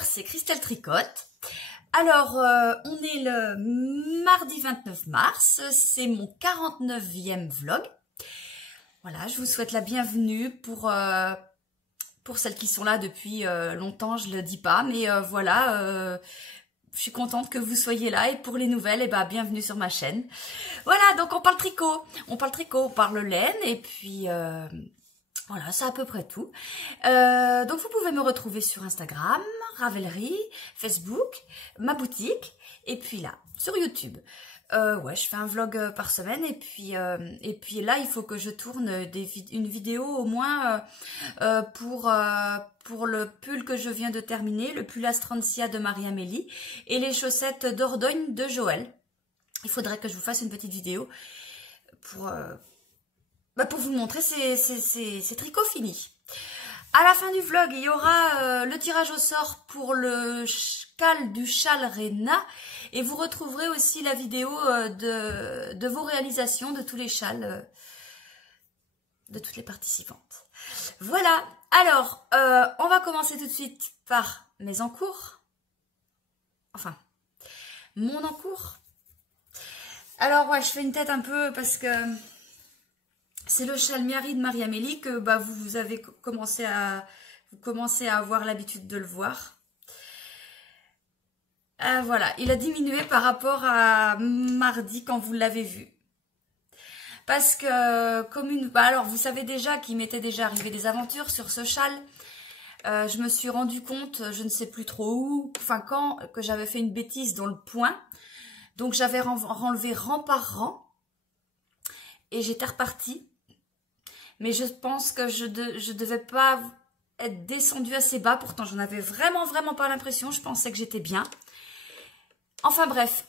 Bonjour, c'est Christelle Tricotte. Alors, on est le mardi 29 mars, c'est mon 49e vlog. Voilà, je vous souhaite la bienvenue pour celles qui sont là depuis longtemps, je le dis pas, mais voilà, je suis contente que vous soyez là et pour les nouvelles, bienvenue sur ma chaîne. Voilà, donc on parle tricot, on parle laine et puis... voilà, c'est à peu près tout. Donc vous pouvez me retrouver sur Instagram, Ravelry, Facebook, ma boutique, et puis là, sur YouTube. Ouais, je fais un vlog par semaine, et puis là, il faut que je tourne une vidéo au moins pour le pull que je viens de terminer, le pull Astrantia de Marie-Amélie, et les chaussettes Dordogne de Joël. Il faudrait que je vous fasse une petite vidéo pour vous montrer ces tricots finis. À la fin du vlog, il y aura le tirage au sort pour le cal du châle Réna. Et vous retrouverez aussi la vidéo de vos réalisations de tous les châles de toutes les participantes. Voilà. Alors, on va commencer tout de suite par mes encours. Enfin, mon encours. Alors, ouais, je fais une tête un peu parce que... c'est le châle Miari de Marie-Amélie que vous avez commencé à avoir l'habitude de le voir. Voilà, il a diminué par rapport à mardi quand vous l'avez vu. Parce que alors vous savez déjà qu'il m'était déjà arrivé des aventures sur ce châle. Je me suis rendu compte, je ne sais plus trop où, enfin quand, que j'avais fait une bêtise dans le point. Donc j'avais renlevé rang par rang et j'étais repartie. Mais je pense que je devais pas être descendue assez bas. Pourtant, j'en avais vraiment pas l'impression. Je pensais que j'étais bien. Enfin bref,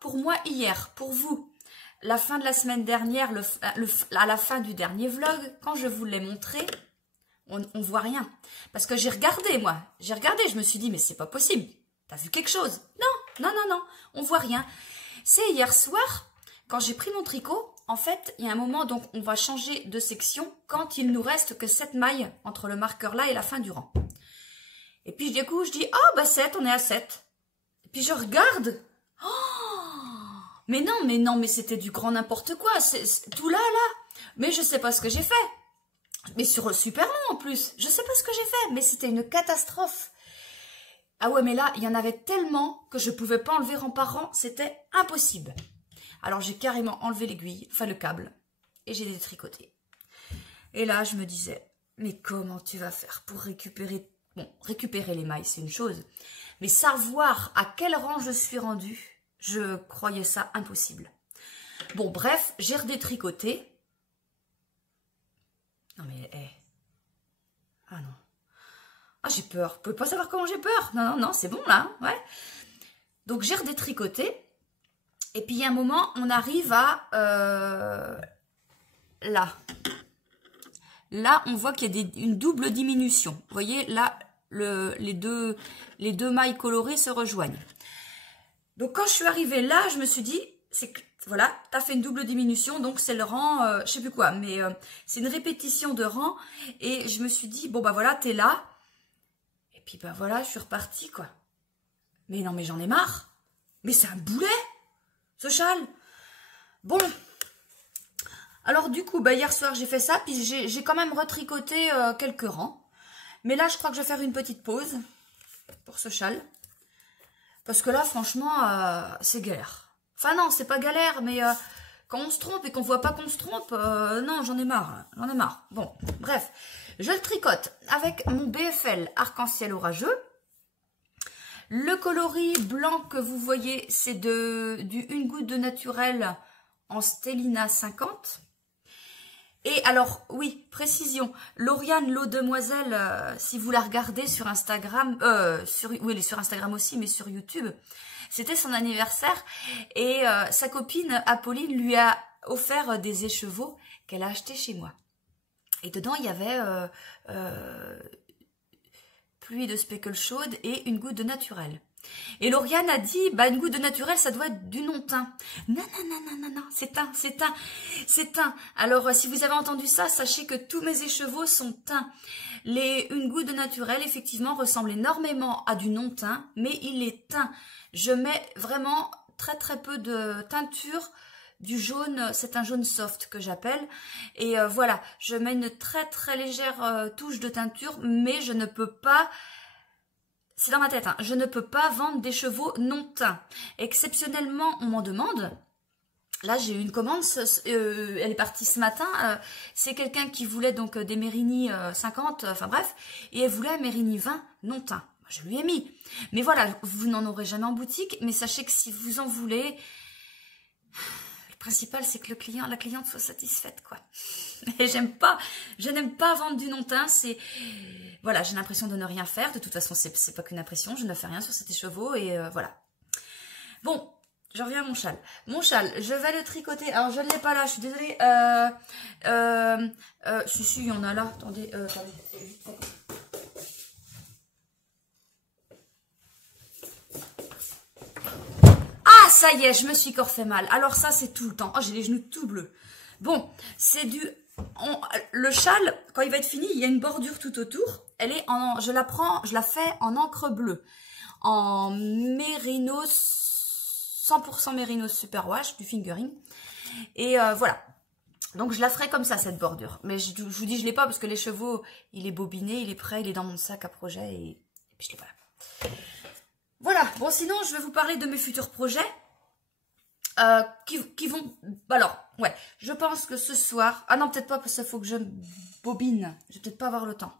pour moi hier, pour vous, la fin de la semaine dernière, à la fin du dernier vlog, quand je vous l'ai montré, on voit rien. Parce que j'ai regardé, moi. J'ai regardé, je me suis dit, mais c'est pas possible. T'as vu quelque chose? Non, on voit rien. C'est hier soir, quand j'ai pris mon tricot, en fait, il y a un moment, donc on va changer de section quand il nous reste que 7 mailles entre le marqueur là et la fin du rang. Et puis du coup, je dis, oh 7, on est à 7. Et puis je regarde. Oh, mais non, mais c'était du grand n'importe quoi. C'est tout là. Mais je sais pas ce que j'ai fait. Mais sur le Superman en plus. Je sais pas ce que j'ai fait, mais c'était une catastrophe. Ah ouais, mais là, il y en avait tellement que je pouvais pas enlever rang par rang. C'était impossible. Alors, j'ai carrément enlevé l'aiguille, enfin le câble, et j'ai détricoté. Et là, je me disais, mais comment tu vas faire pour récupérer... Bon, récupérer les mailles, c'est une chose, mais savoir à quel rang je suis rendue, je croyais ça impossible. Bon, bref, j'ai redétricoté. Non, mais... Ah non. Ah, j'ai peur. Vous pouvez pas savoir comment j'ai peur. Non, c'est bon, là. Ouais. Donc, j'ai redétricoté. Et puis, il y a un moment, on arrive à là. Là, on voit qu'il y a une double diminution. Vous voyez, là, les deux mailles colorées se rejoignent. Donc, quand je suis arrivée là, je me suis dit, voilà, tu as fait une double diminution, donc c'est le rang, je sais plus quoi, mais c'est une répétition de rang. Et je me suis dit, bon, voilà, tu es là. Et puis, voilà, je suis repartie, quoi. Mais non, mais j'en ai marre. Mais c'est un boulet! Ce châle. Bon. Alors du coup, hier soir, j'ai fait ça. Puis j'ai quand même retricoté quelques rangs. Mais là, je crois que je vais faire une petite pause pour ce châle. Parce que là, franchement, c'est galère. Enfin non, c'est pas galère, mais quand on se trompe et qu'on voit pas qu'on se trompe, non, j'en ai marre. J'en ai marre. Bon, bref. Je le tricote avec mon BFL arc-en-ciel orageux. Le coloris blanc que vous voyez, c'est du Une Goutte de Naturel en Stellina 50. Et alors, oui, précision, Lauriane l'eau demoiselle, si vous la regardez sur Instagram, oui, elle est sur Instagram aussi, mais sur YouTube, c'était son anniversaire. Et sa copine Apolline lui a offert des écheveaux qu'elle a achetés chez moi. Et dedans, il y avait... pluie de speckle chaude et une goutte de naturel. Et Lauriane a dit, bah, une goutte de naturel, ça doit être du non-teint. Non, non, non, non, non, non, c'est teint, c'est teint, c'est teint. Alors, si vous avez entendu ça, sachez que tous mes écheveaux sont teints. Une goutte de naturel, effectivement, ressemble énormément à du non-teint, mais il est teint. Je mets vraiment très, très peu de teinture, du jaune, c'est un jaune soft que j'appelle. Et voilà, je mets une très, très légère touche de teinture, mais je ne peux pas... C'est dans ma tête, hein. Je ne peux pas vendre des chevaux non teints. Exceptionnellement, on m'en demande. Là, j'ai eu une commande, elle est partie ce matin. C'est quelqu'un qui voulait donc des Mérini 50, enfin bref, et elle voulait un Mérini 20 non teint. Je lui ai mis. Mais voilà, vous n'en aurez jamais en boutique, mais sachez que si vous en voulez, le principal c'est que la cliente soit satisfaite, quoi. Et je n'aime pas vendre du non teint, c'est... Voilà, j'ai l'impression de ne rien faire. De toute façon, c'est pas qu'une impression. Je ne fais rien sur cet écheveau et voilà. Bon, je reviens à mon châle. Mon châle, je vais le tricoter. Alors, je ne l'ai pas là, je suis désolée. Si, il y en a là. Attendez, attendez. Ah, ça y est, je me suis encore fait mal. Alors ça, c'est tout le temps. Oh, j'ai les genoux tout bleus. Bon, c'est du... le châle, quand il va être fini, il y a une bordure tout autour. Elle est je la fais en encre bleue, en mérinos, 100% mérinos superwash, du fingering. Et voilà. Donc je la ferai comme ça, cette bordure. Mais je vous dis, je l'ai pas parce que les chevaux, il est bobiné, il est prêt, il est dans mon sac à projet et puis je l'ai pas là. Voilà. Bon, sinon, je vais vous parler de mes futurs projets. Qui vont... Alors, ouais, je pense que ce soir... Ah non, peut-être pas, parce qu'il faut que je bobine. Je vais peut-être pas avoir le temps.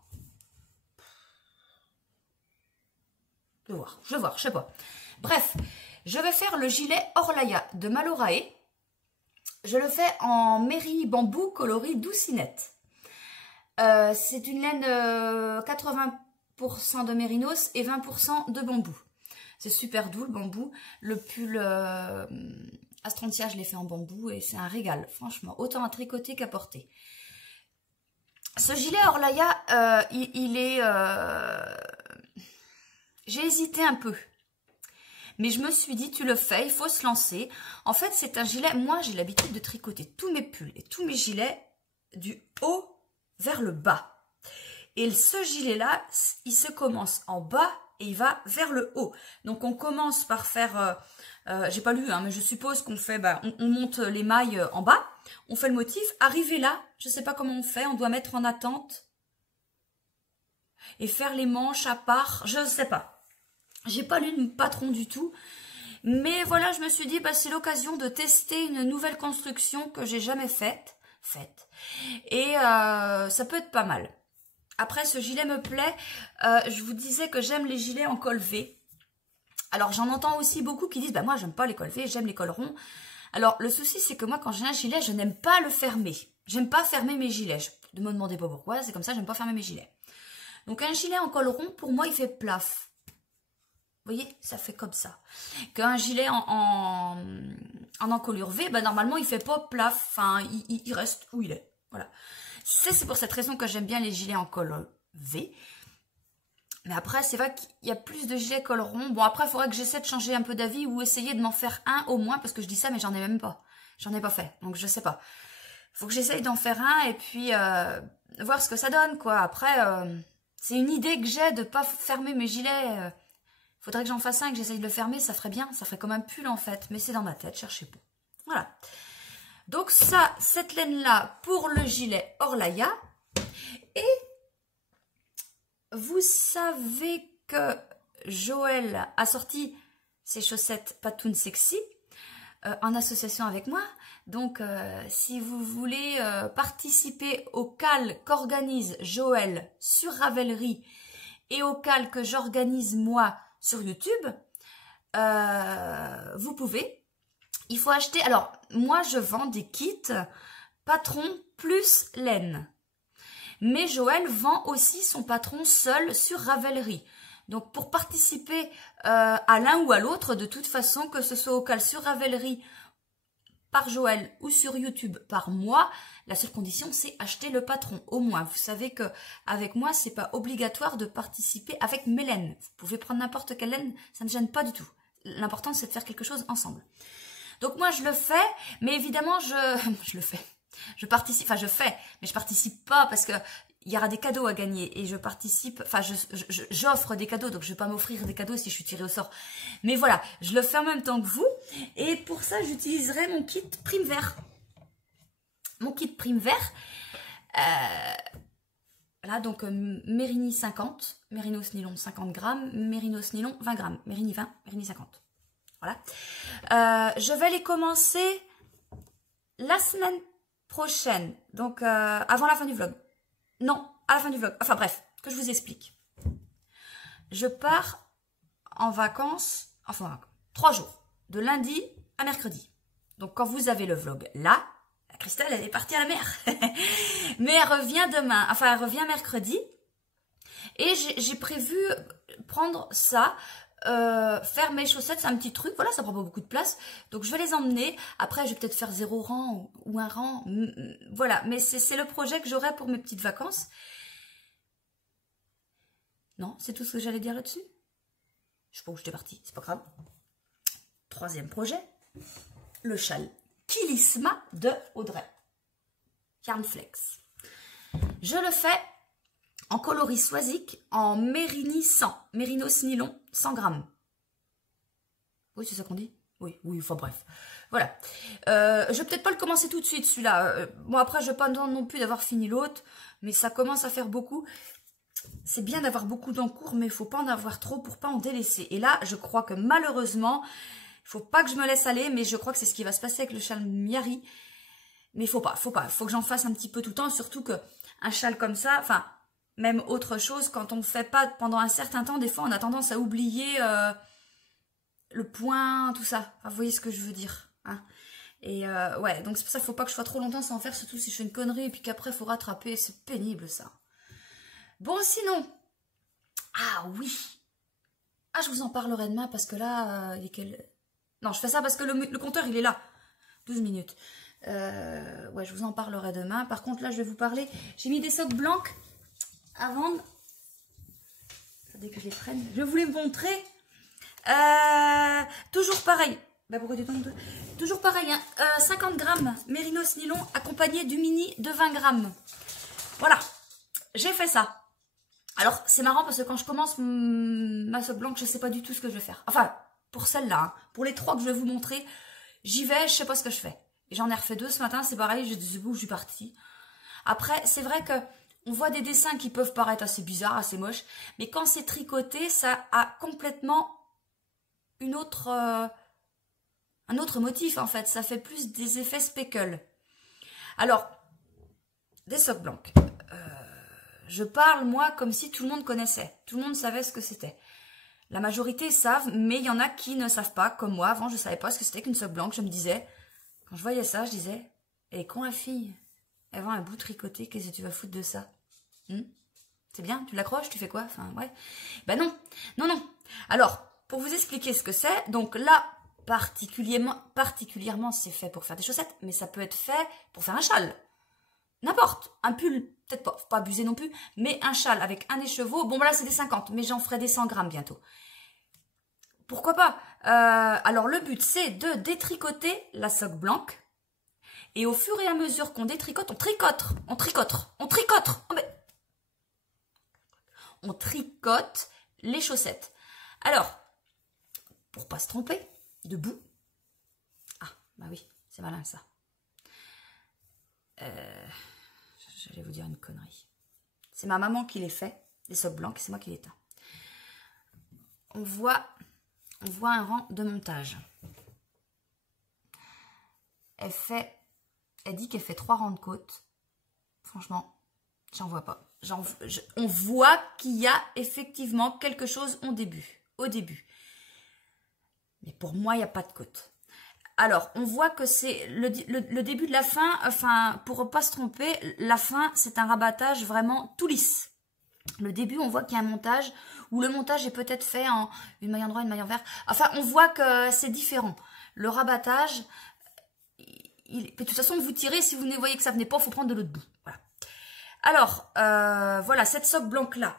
Je vais voir, je sais pas. Bref, je vais faire le gilet Orlaya de Malorae. Je le fais en Merry bambou coloris doucinette. C'est une laine 80% de mérinos et 20% de bambou. C'est super doux le bambou. Le pull Astrantia, je l'ai fait en bambou et c'est un régal, franchement. Autant à tricoter qu'à porter. Ce gilet Orlaya, il est... J'ai hésité un peu. Mais je me suis dit, tu le fais, il faut se lancer. En fait, c'est un gilet... Moi, j'ai l'habitude de tricoter tous mes pulls et tous mes gilets du haut vers le bas. Et ce gilet-là, il se commence en bas et il va vers le haut. Donc, on commence par faire... j'ai pas lu, hein, mais je suppose qu'on fait... on monte les mailles en bas. On fait le motif. Arrivé là, je sais pas comment on fait. On doit mettre en attente. Et faire les manches à part. Je ne sais pas. J'ai pas lu le patron du tout. Mais voilà, je me suis dit, c'est l'occasion de tester une nouvelle construction que j'ai jamais faite. Et ça peut être pas mal. Après, ce gilet me plaît. Je vous disais que j'aime les gilets en col V. Alors, j'en entends aussi beaucoup qui disent, moi, j'aime pas les cols V, j'aime les cols ronds. Alors, le souci, c'est que moi, quand j'ai un gilet, je n'aime pas le fermer. J'aime pas fermer mes gilets. Ne me demandez pas pourquoi, c'est comme ça, j'aime pas fermer mes gilets. Donc, un gilet en col rond, pour moi, il fait plaf. Vous voyez, ça fait comme ça. Qu'un gilet en encolure V, normalement, il fait pas plaf. Enfin, il reste où il est. Voilà. C'est pour cette raison que j'aime bien les gilets en col V. Mais après, c'est vrai qu'il y a plus de gilets col rond. Bon, après, il faudrait que j'essaie de changer un peu d'avis ou essayer de m'en faire un au moins. Parce que je dis ça, mais j'en ai même pas. J'en ai pas fait. Donc, je sais pas. Faut que j'essaye d'en faire un et puis voir ce que ça donne, quoi. Après, c'est une idée que j'ai de pas fermer mes gilets... Faudrait que j'en fasse un et que j'essaye de le fermer, ça ferait bien. Ça ferait comme un pull en fait, mais c'est dans ma tête, cherchez pas. Voilà. Donc ça, cette laine-là pour le gilet Orlaya. Et vous savez que Joël a sorti ses chaussettes Patoon Sexy en association avec moi. Donc si vous voulez participer au cal qu'organise Joël sur Ravelry et au cal que j'organise moi sur YouTube, vous pouvez. Il faut acheter... Alors, moi, je vends des kits patron plus laine. Mais Joël vend aussi son patron seul sur Ravelry. Donc, pour participer à l'un ou à l'autre, de toute façon, que ce soit au cal sur Ravelry, par Joël ou sur YouTube par mois, la seule condition c'est acheter le patron. Au moins, vous savez que avec moi, c'est pas obligatoire de participer avec mes laines. Vous pouvez prendre n'importe quelle laine, ça ne gêne pas du tout. L'important c'est de faire quelque chose ensemble. Donc moi je le fais, mais évidemment je le fais. Je participe, enfin je fais, mais je participe pas parce que il y aura des cadeaux à gagner et je participe, enfin j'offre des cadeaux, donc je vais pas m'offrir des cadeaux si je suis tirée au sort. Mais voilà, je le fais en même temps que vous et pour ça j'utiliserai mon kit prime vert. Mon kit prime vert, là donc Mérini 50, Mérinos nylon 50 grammes, Mérinos nylon 20 grammes, Mérini 20, Mérini 50. Voilà. Je vais les commencer la semaine prochaine, donc avant la fin du vlog. Non, à la fin du vlog. Enfin bref, que je vous explique. Je pars en vacances, enfin 3 jours, de lundi à mercredi. Donc quand vous avez le vlog là, la Christelle elle est partie à la mer. Mais elle revient demain, enfin elle revient mercredi. Et j'ai prévu prendre ça, faire mes chaussettes, c'est un petit truc, voilà, ça prend pas beaucoup de place. Donc je vais les emmener, après je vais peut-être faire 0 rang ou 1 rang, voilà. Mais c'est le projet que j'aurai pour mes petites vacances. Non, c'est tout ce que j'allais dire là-dessus. Je sais pas où j'étais partie, c'est pas grave. 3e projet, le châle Kilisma de Audrey. Yarnflex. Je le fais en coloris soisique, en Mérini 100, Mérinos nylon 100 grammes. Oui, c'est ça qu'on dit? Oui, enfin bref. Voilà. Je vais peut-être pas le commencer tout de suite, celui-là. Bon, après, je n'ai pas besoin non plus d'avoir fini l'autre, mais ça commence à faire beaucoup. C'est bien d'avoir beaucoup d'encours, mais il ne faut pas en avoir trop pour pas en délaisser. Et là, je crois que malheureusement, il ne faut pas que je me laisse aller, mais je crois que c'est ce qui va se passer avec le châle Miari. Mais il faut pas. Faut que j'en fasse un petit peu tout le temps, surtout qu'un châle comme ça, enfin... Même autre chose, quand on ne fait pas pendant un certain temps, des fois on a tendance à oublier le point, tout ça. Enfin, vous voyez ce que je veux dire. Hein. Et ouais, donc c'est pour ça qu'il ne faut pas que je sois trop longtemps sans faire, surtout si je fais une connerie et puis qu'après il faut rattraper. C'est pénible ça. Bon, sinon. Ah oui. Ah, je vous en parlerai demain parce que là, il est quel... Non, je fais ça parce que le compteur il est là. 12 minutes. Ouais, je vous en parlerai demain. Par contre, là, je vais vous parler. J'ai mis des socks blancs. Avant, attendez que je les prenne, je voulais me montrer, toujours pareil, bah pourquoi tu tombes toujours pareil, hein, 50 grammes Mérinos nylon accompagné du mini de 20 grammes, voilà, j'ai fait ça. Alors c'est marrant parce que quand je commence ma sock blanche, je sais pas du tout ce que je vais faire, enfin pour celle-là, hein, pour les 3 que je vais vous montrer, j'y vais, je sais pas ce que je fais, et j'en ai refait 2 ce matin, c'est pareil, je sais pas où je suis partie. Après c'est vrai que on voit des dessins qui peuvent paraître assez bizarres, assez moches, mais quand c'est tricoté, ça a complètement un autre motif en fait. Ça fait plus des effets speckle. Alors, des socks blancs. Je parle moi comme si tout le monde connaissait. Tout le monde savait ce que c'était. La majorité savent, mais il y en a qui ne savent pas. Comme moi, avant je ne savais pas ce que c'était qu'une sock blanche. Je me disais, quand je voyais ça, je disais, elle est con la fille. Elle vend un bout tricoté, qu'est-ce que tu vas foutre de ça? C'est bien, tu l'accroches, tu fais quoi? Enfin, ouais. Ben non, non. Alors, pour vous expliquer ce que c'est, donc là, particulièrement, c'est fait pour faire des chaussettes, mais ça peut être fait pour faire un châle. N'importe. Un pull, peut-être pas, faut pas abuser non plus, mais un châle avec un écheveau, bon, ben là, c'est des 50, mais j'en ferai des 100 grammes bientôt. Pourquoi pas? Alors, le but, c'est de détricoter la sock blanche. Et au fur et à mesure qu'on détricote, on tricote. Oh, mais... On tricote les chaussettes. Alors, pour pas se tromper, debout. Ah, bah oui, c'est malin ça. J'allais vous dire une connerie. C'est ma maman qui les fait, les socks blancs, c'est moi qui les teins. On voit un rang de montage. Elle dit qu'elle fait 3 rangs de côte. Franchement, j'en vois pas. On voit qu'il y a effectivement quelque chose au début. Mais pour moi, il n'y a pas de côte. Alors, on voit que c'est le début de la fin. Enfin, pour ne pas se tromper, la fin, c'est un rabattage vraiment tout lisse. Le début, on voit qu'il y a un montage où le montage est peut-être fait en une maille endroit, une maille envers. Enfin, on voit que c'est différent. Le rabattage, de toute façon, vous tirez, si vous ne voyez que ça venait pas, il faut prendre de l'autre bout. Voilà. Alors, voilà, cette socle blanche-là.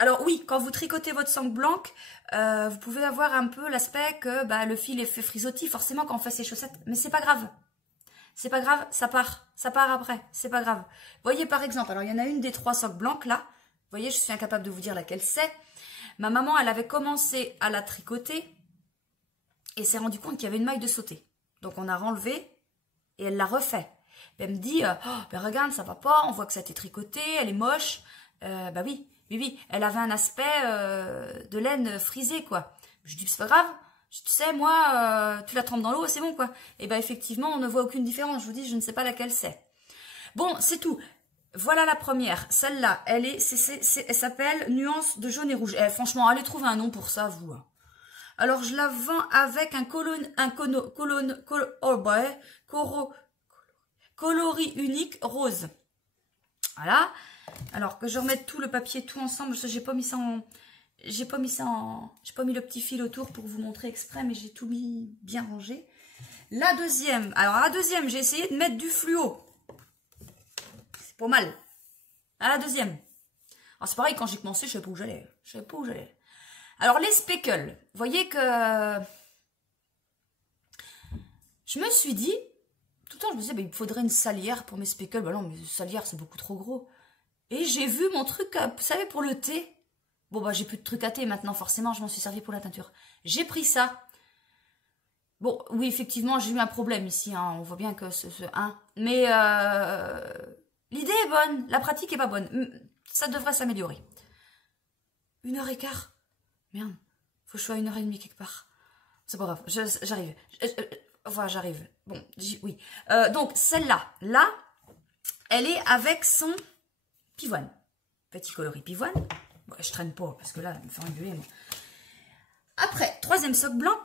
Alors oui, quand vous tricotez votre socle blanche, vous pouvez avoir un peu l'aspect que le fil est fait frisottis, forcément quand on fait ses chaussettes. Mais c'est pas grave. C'est pas grave, ça part après, c'est pas grave. Voyez par exemple, alors il y en a une des 3 socles blancs là. Vous voyez, je suis incapable de vous dire laquelle c'est. Ma maman, elle avait commencé à la tricoter et s'est rendu compte qu'il y avait une maille de sauter. Donc on a renlevé et elle l'a refait. Elle me dit, regarde, ça va pas, on voit que ça a été tricoté, elle est moche. Oui, elle avait un aspect de laine frisée, quoi. Je dis, c'est pas grave, tu sais, moi, tu la trempes dans l'eau, c'est bon, quoi. Et effectivement, on ne voit aucune différence. Je vous dis, je ne sais pas laquelle c'est. Bon, c'est tout. Voilà la première. Celle-là, elle s'appelle Nuance de jaune et rouge. Franchement, allez trouver un nom pour ça, vous. Alors, je la vends avec un coloris unique rose. Voilà. Alors que je remette tout le papier tout ensemble, j'ai pas mis ça en, j'ai pas mis le petit fil autour pour vous montrer exprès, mais j'ai tout mis bien rangé. La deuxième, j'ai essayé de mettre du fluo. C'est pas mal. À la deuxième. Alors c'est pareil, quand j'ai commencé, je savais pas où j'allais. Alors les speckles, vous voyez que je me suis dit, tout le temps je me disais, il me faudrait une salière pour mes speckles. Non, mais une salière c'est beaucoup trop gros. Et j'ai vu mon truc, vous savez, pour le thé. Bon, j'ai plus de truc à thé maintenant, forcément, je m'en suis servi pour la teinture. J'ai pris ça. Bon, oui, effectivement, j'ai eu un problème ici, hein, on voit bien que mais l'idée est bonne, la pratique est pas bonne. Ça devrait s'améliorer. 1h15. Merde, faut que je sois à 1h30 quelque part. C'est pas grave, j'arrive. J'arrive. Bon, oui. Donc, celle-là, elle est avec son pivoine. Petit coloris pivoine. Bon, je traîne pas parce que là, elle me fait engueuler, moi. Après, troisième socle blanc.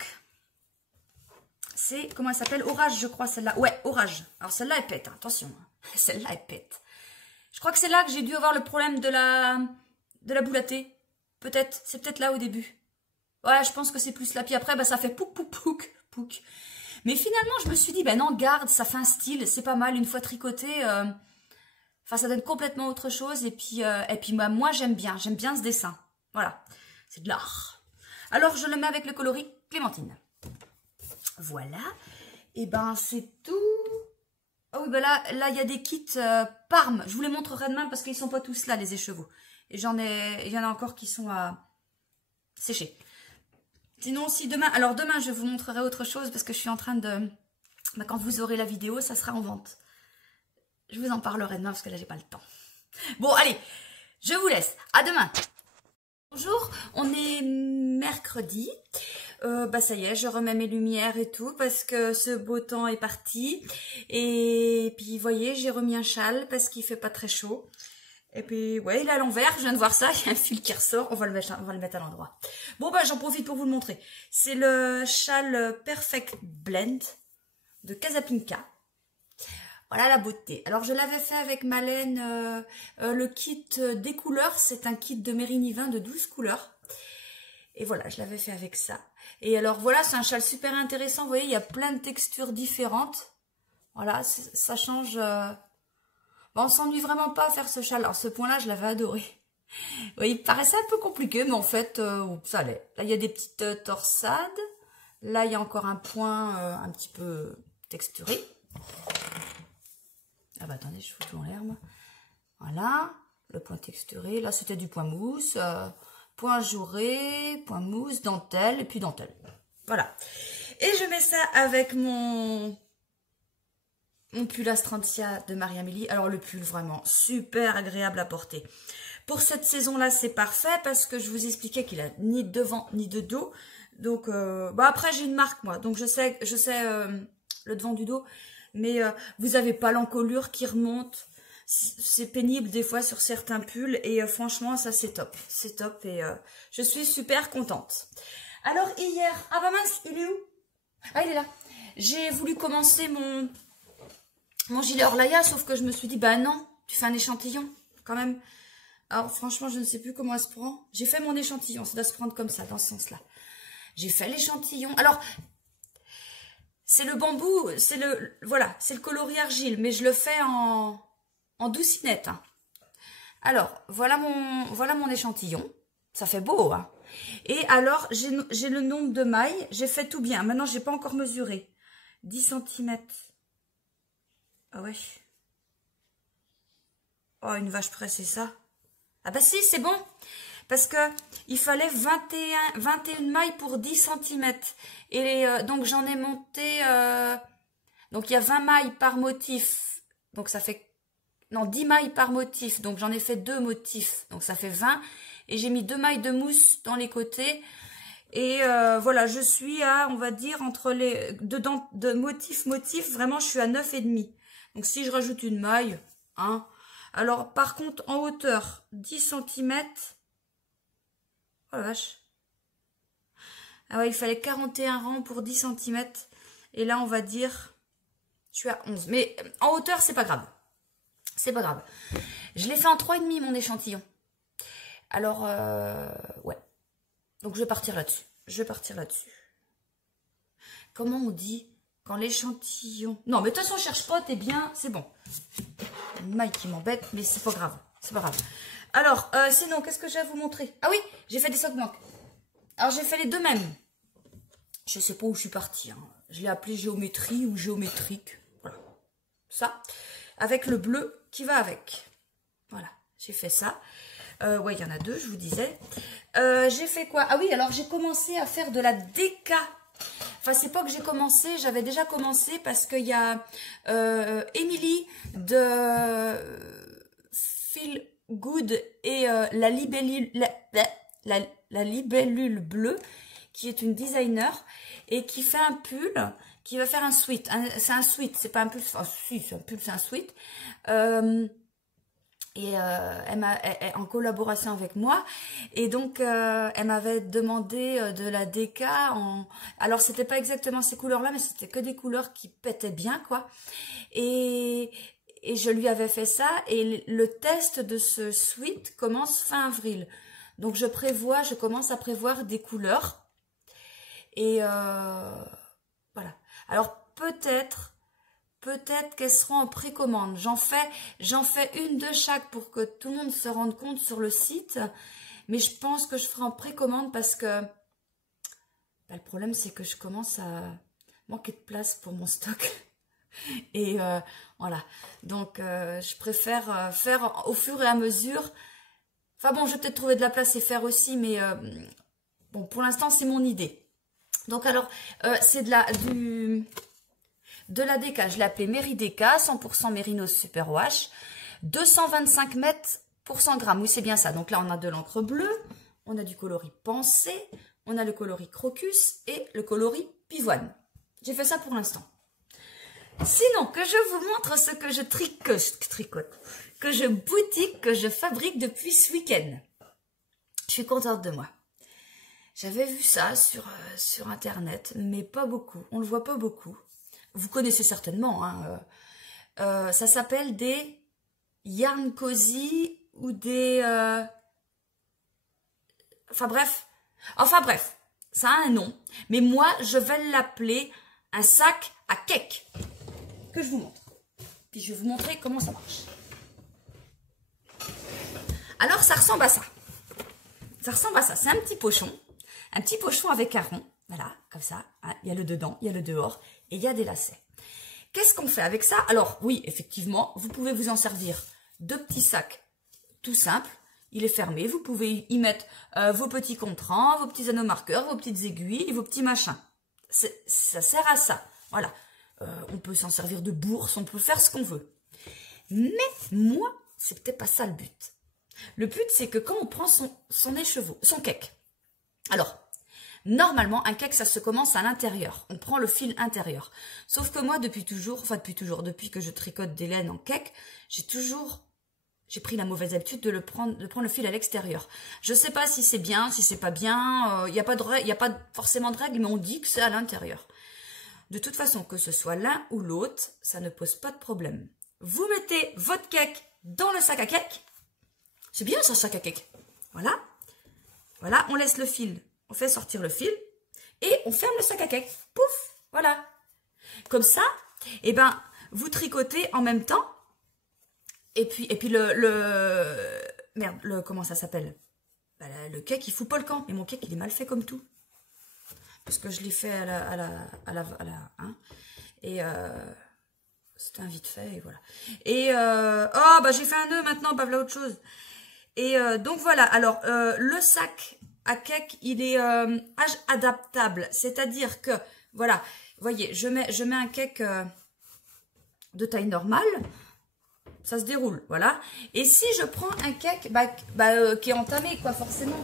C'est, comment elle s'appelle? Orage, je crois, celle-là. Ouais, Orage. Alors, celle-là, elle pète, hein, attention. Celle-là, elle pète. Je crois que c'est là que j'ai dû avoir le problème de la boule à thé. Peut-être. C'est peut-être là au début. Ouais, je pense que c'est plus là. Puis après, ça fait pouk, pouk, pouk, pouk. Mais finalement, je me suis dit, non, garde, ça fait un style. C'est pas mal, une fois tricoté. Ça donne complètement autre chose. Et puis moi, j'aime bien ce dessin. Voilà. C'est de l'art. Alors, je le mets avec le coloris Clémentine. Voilà. Et c'est tout. Ah oui, là, il y a des kits Parme. Je vous les montrerai demain parce qu'ils sont pas tous là, les écheveaux. Et il y en a encore qui sont à sécher. Sinon, si demain... Alors, demain, je vous montrerai autre chose parce que je suis en train de... quand vous aurez la vidéo, ça sera en vente. Je vous en parlerai demain parce que là, j'ai pas le temps. Bon, allez, je vous laisse. À demain. Bonjour, on est mercredi. Ça y est, je remets mes lumières et tout parce que ce beau temps est parti. Et puis, vous voyez, j'ai remis un châle parce qu'il fait pas très chaud. Et puis, ouais, il est à l'envers, je viens de voir ça, il y a un fil qui ressort, on va le mettre à l'endroit. Bon, j'en profite pour vous le montrer. C'est le châle Perfect Blend de Casapinka. Voilà la beauté. Alors, je l'avais fait avec Malène, le kit des couleurs, c'est un kit de Mérigny 20 de 12 couleurs. Et voilà, je l'avais fait avec ça. Et alors, voilà, c'est un châle super intéressant, vous voyez, il y a plein de textures différentes. Voilà, ça change... on s'ennuie vraiment pas à faire ce châle. Alors, ce point-là, je l'avais adoré. Oui, il paraissait un peu compliqué, mais en fait, ça allait. Là, il y a des petites torsades. Là, il y a encore un point un petit peu texturé. Ah attendez, je fous tout en l'air, moi. Voilà, le point texturé. Là, c'était du point mousse, point ajouré, point mousse, dentelle, et puis dentelle. Voilà. Et je mets ça avec mon pull Astrantia de Marie-Amélie. Alors le pull vraiment super agréable à porter. Pour cette saison-là, c'est parfait parce que je vous expliquais qu'il a ni de devant ni de dos. Donc après j'ai une marque moi, donc je sais le devant du dos, mais vous n'avez pas l'encolure qui remonte. C'est pénible des fois sur certains pulls et franchement ça c'est top et je suis super contente. Alors hier, mince, il est où? Ah il est là. J'ai voulu commencer mon gilet Orlaya, sauf que je me suis dit, non, tu fais un échantillon, quand même. Alors, franchement, je ne sais plus comment elle se prend. J'ai fait mon échantillon, ça doit se prendre comme ça, dans ce sens-là. J'ai fait l'échantillon. Alors, c'est le bambou, c'est le, voilà, c'est le coloris argile, mais je le fais en doucinette. Hein. Alors, voilà mon échantillon. Ça fait beau, hein. Et alors, j'ai le nombre de mailles. J'ai fait tout bien. Maintenant, j'ai pas encore mesuré. 10 centimètres. Ah ouais. Oh, une vache près, c'est ça. Ah bah si, c'est bon. Parce que il fallait 21 mailles pour 10 centimètres. Et donc, j'en ai monté... donc, il y a 20 mailles par motif. Donc, ça fait... Non, 10 mailles par motif. Donc, j'en ai fait 2 motifs. Donc, ça fait 20. Et j'ai mis 2 mailles de mousse dans les côtés. Et voilà, je suis à, on va dire, entre les... Dedans, de motif, vraiment, je suis à 9,5. Donc, si je rajoute une maille, hein. Alors, par contre, en hauteur, 10 centimètres. Oh la vache. Ah ouais, il fallait 41 rangs pour 10 centimètres. Et là, on va dire, je suis à 11. Mais en hauteur, c'est pas grave. C'est pas grave. Je l'ai fait en 3,5 mon échantillon. Alors, ouais. Donc, je vais partir là-dessus. Comment on dit quand l'échantillon... Non, mais de toute façon, cherche pas, t'es bien, c'est bon. Une maille qui m'embête, mais c'est pas grave. C'est pas grave. Alors, sinon, qu'est-ce que j'ai à vous montrer? Ah oui, j'ai fait des sock blancs. Alors, j'ai fait les deux mêmes. Je sais pas où je suis partie. Hein. Je l'ai appelé géométrie ou géométrique. Voilà. Ça. Avec le bleu qui va avec. Voilà. J'ai fait ça. Ouais, il y en a deux, je vous disais. J'ai fait quoi? Ah oui, alors j'ai commencé à faire de la déca. Enfin, c'est pas que j'ai commencé, j'avais déjà commencé parce qu'il y a Émilie de Feel Good et la libellule bleue, qui est une designer et qui fait un pull, qui va faire un sweat. C'est un sweat, c'est pas un pull, enfin, si, c'est un pull, c'est un sweat. Et elle en collaboration avec moi, et donc elle m'avait demandé de la déca alors c'était pas exactement ces couleurs là, mais c'était que des couleurs qui pétaient bien quoi, et je lui avais fait ça, et le test de ce sweat commence fin avril, donc je commence à prévoir des couleurs, et voilà. Alors peut-être qu'elles seront en précommande. J'en fais une de chaque pour que tout le monde se rende compte sur le site. Mais je pense que je ferai en précommande parce que le problème, c'est que je commence à manquer de place pour mon stock. Et voilà. Donc, je préfère faire au fur et à mesure. Enfin bon, je vais peut-être trouver de la place et faire aussi. Mais bon, pour l'instant, c'est mon idée. Donc alors, c'est de la déca, je l'ai appelé Méridéca, 100% Mérinos Super Wash, 225 mètres pour 100 grammes. Oui, c'est bien ça. Donc là, on a de l'encre bleue, on a du coloris pensée, on a le coloris crocus et le coloris pivoine. J'ai fait ça pour l'instant. Sinon, que je vous montre ce que je tricote, que je boutique, que je fabrique depuis ce week-end. Je suis contente de moi. J'avais vu ça sur Internet, mais pas beaucoup. On le voit pas beaucoup. Vous connaissez certainement, hein, ça s'appelle des yarn cozy ou des... Enfin bref, ça a un nom. Mais moi, je vais l'appeler un sac à cake, que je vous montre. Puis je vais vous montrer comment ça marche. Alors, ça ressemble à ça. C'est un petit pochon avec un rond. Voilà, comme ça. Hein, il y a le dedans, il y a le dehors. Et il y a des lacets. Qu'est-ce qu'on fait avec ça? Alors, oui, effectivement, vous pouvez vous en servir de petits sacs tout simples. Il est fermé. Vous pouvez y mettre vos petits contrans, vos petits anneaux marqueurs, vos petites aiguilles, vos petits machins. Ça sert à ça. Voilà. On peut s'en servir de bourse, on peut faire ce qu'on veut. Mais moi, c'est peut-être pas ça le but. Le but, c'est que quand on prend son écheveau, son cake. Alors, normalement, un cake, ça se commence à l'intérieur. On prend le fil intérieur. Sauf que moi, depuis que je tricote des laines en cake, j'ai pris la mauvaise habitude de prendre le fil à l'extérieur. Je sais pas si c'est bien, si c'est pas bien. Il y a pas forcément de règles, mais on dit que c'est à l'intérieur. De toute façon, que ce soit l'un ou l'autre, ça ne pose pas de problème. Vous mettez votre cake dans le sac à cake. C'est bien ça, sac à cake. Voilà. Voilà, on laisse le fil. On fait sortir le fil et on ferme le sac à cake. Pouf, voilà. Comme ça, et ben, vous tricotez en même temps. Et puis merde, comment ça s'appelle? Bah, le cake, il fout pas le camp. Et mon cake, il est mal fait comme tout. Parce que je l'ai fait hein. Et c'était un vite fait, et voilà. Et oh, bah j'ai fait un nœud maintenant, bah voilà autre chose. Et donc voilà, alors le sac à cake, il est âge adaptable. C'est-à-dire que, voilà, vous voyez, je mets un cake de taille normale. Ça se déroule, voilà. Et si je prends un cake qui est entamé, quoi, forcément.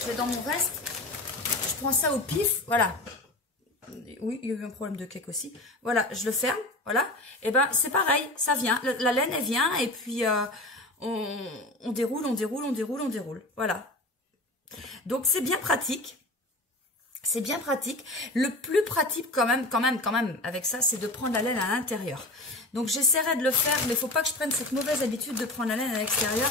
Je vais dans mon reste. Je prends ça au pif, voilà. Oui, il y a eu un problème de cake aussi. Voilà, je le ferme, voilà. Et ben, c'est pareil, ça vient. La laine, elle vient, et puis on déroule, on déroule, on déroule, on déroule. Voilà. Donc, c'est bien pratique. C'est bien pratique. Le plus pratique quand même, avec ça, c'est de prendre la laine à l'intérieur. Donc, j'essaierai de le faire, mais il ne faut pas que je prenne cette mauvaise habitude de prendre la laine à l'extérieur.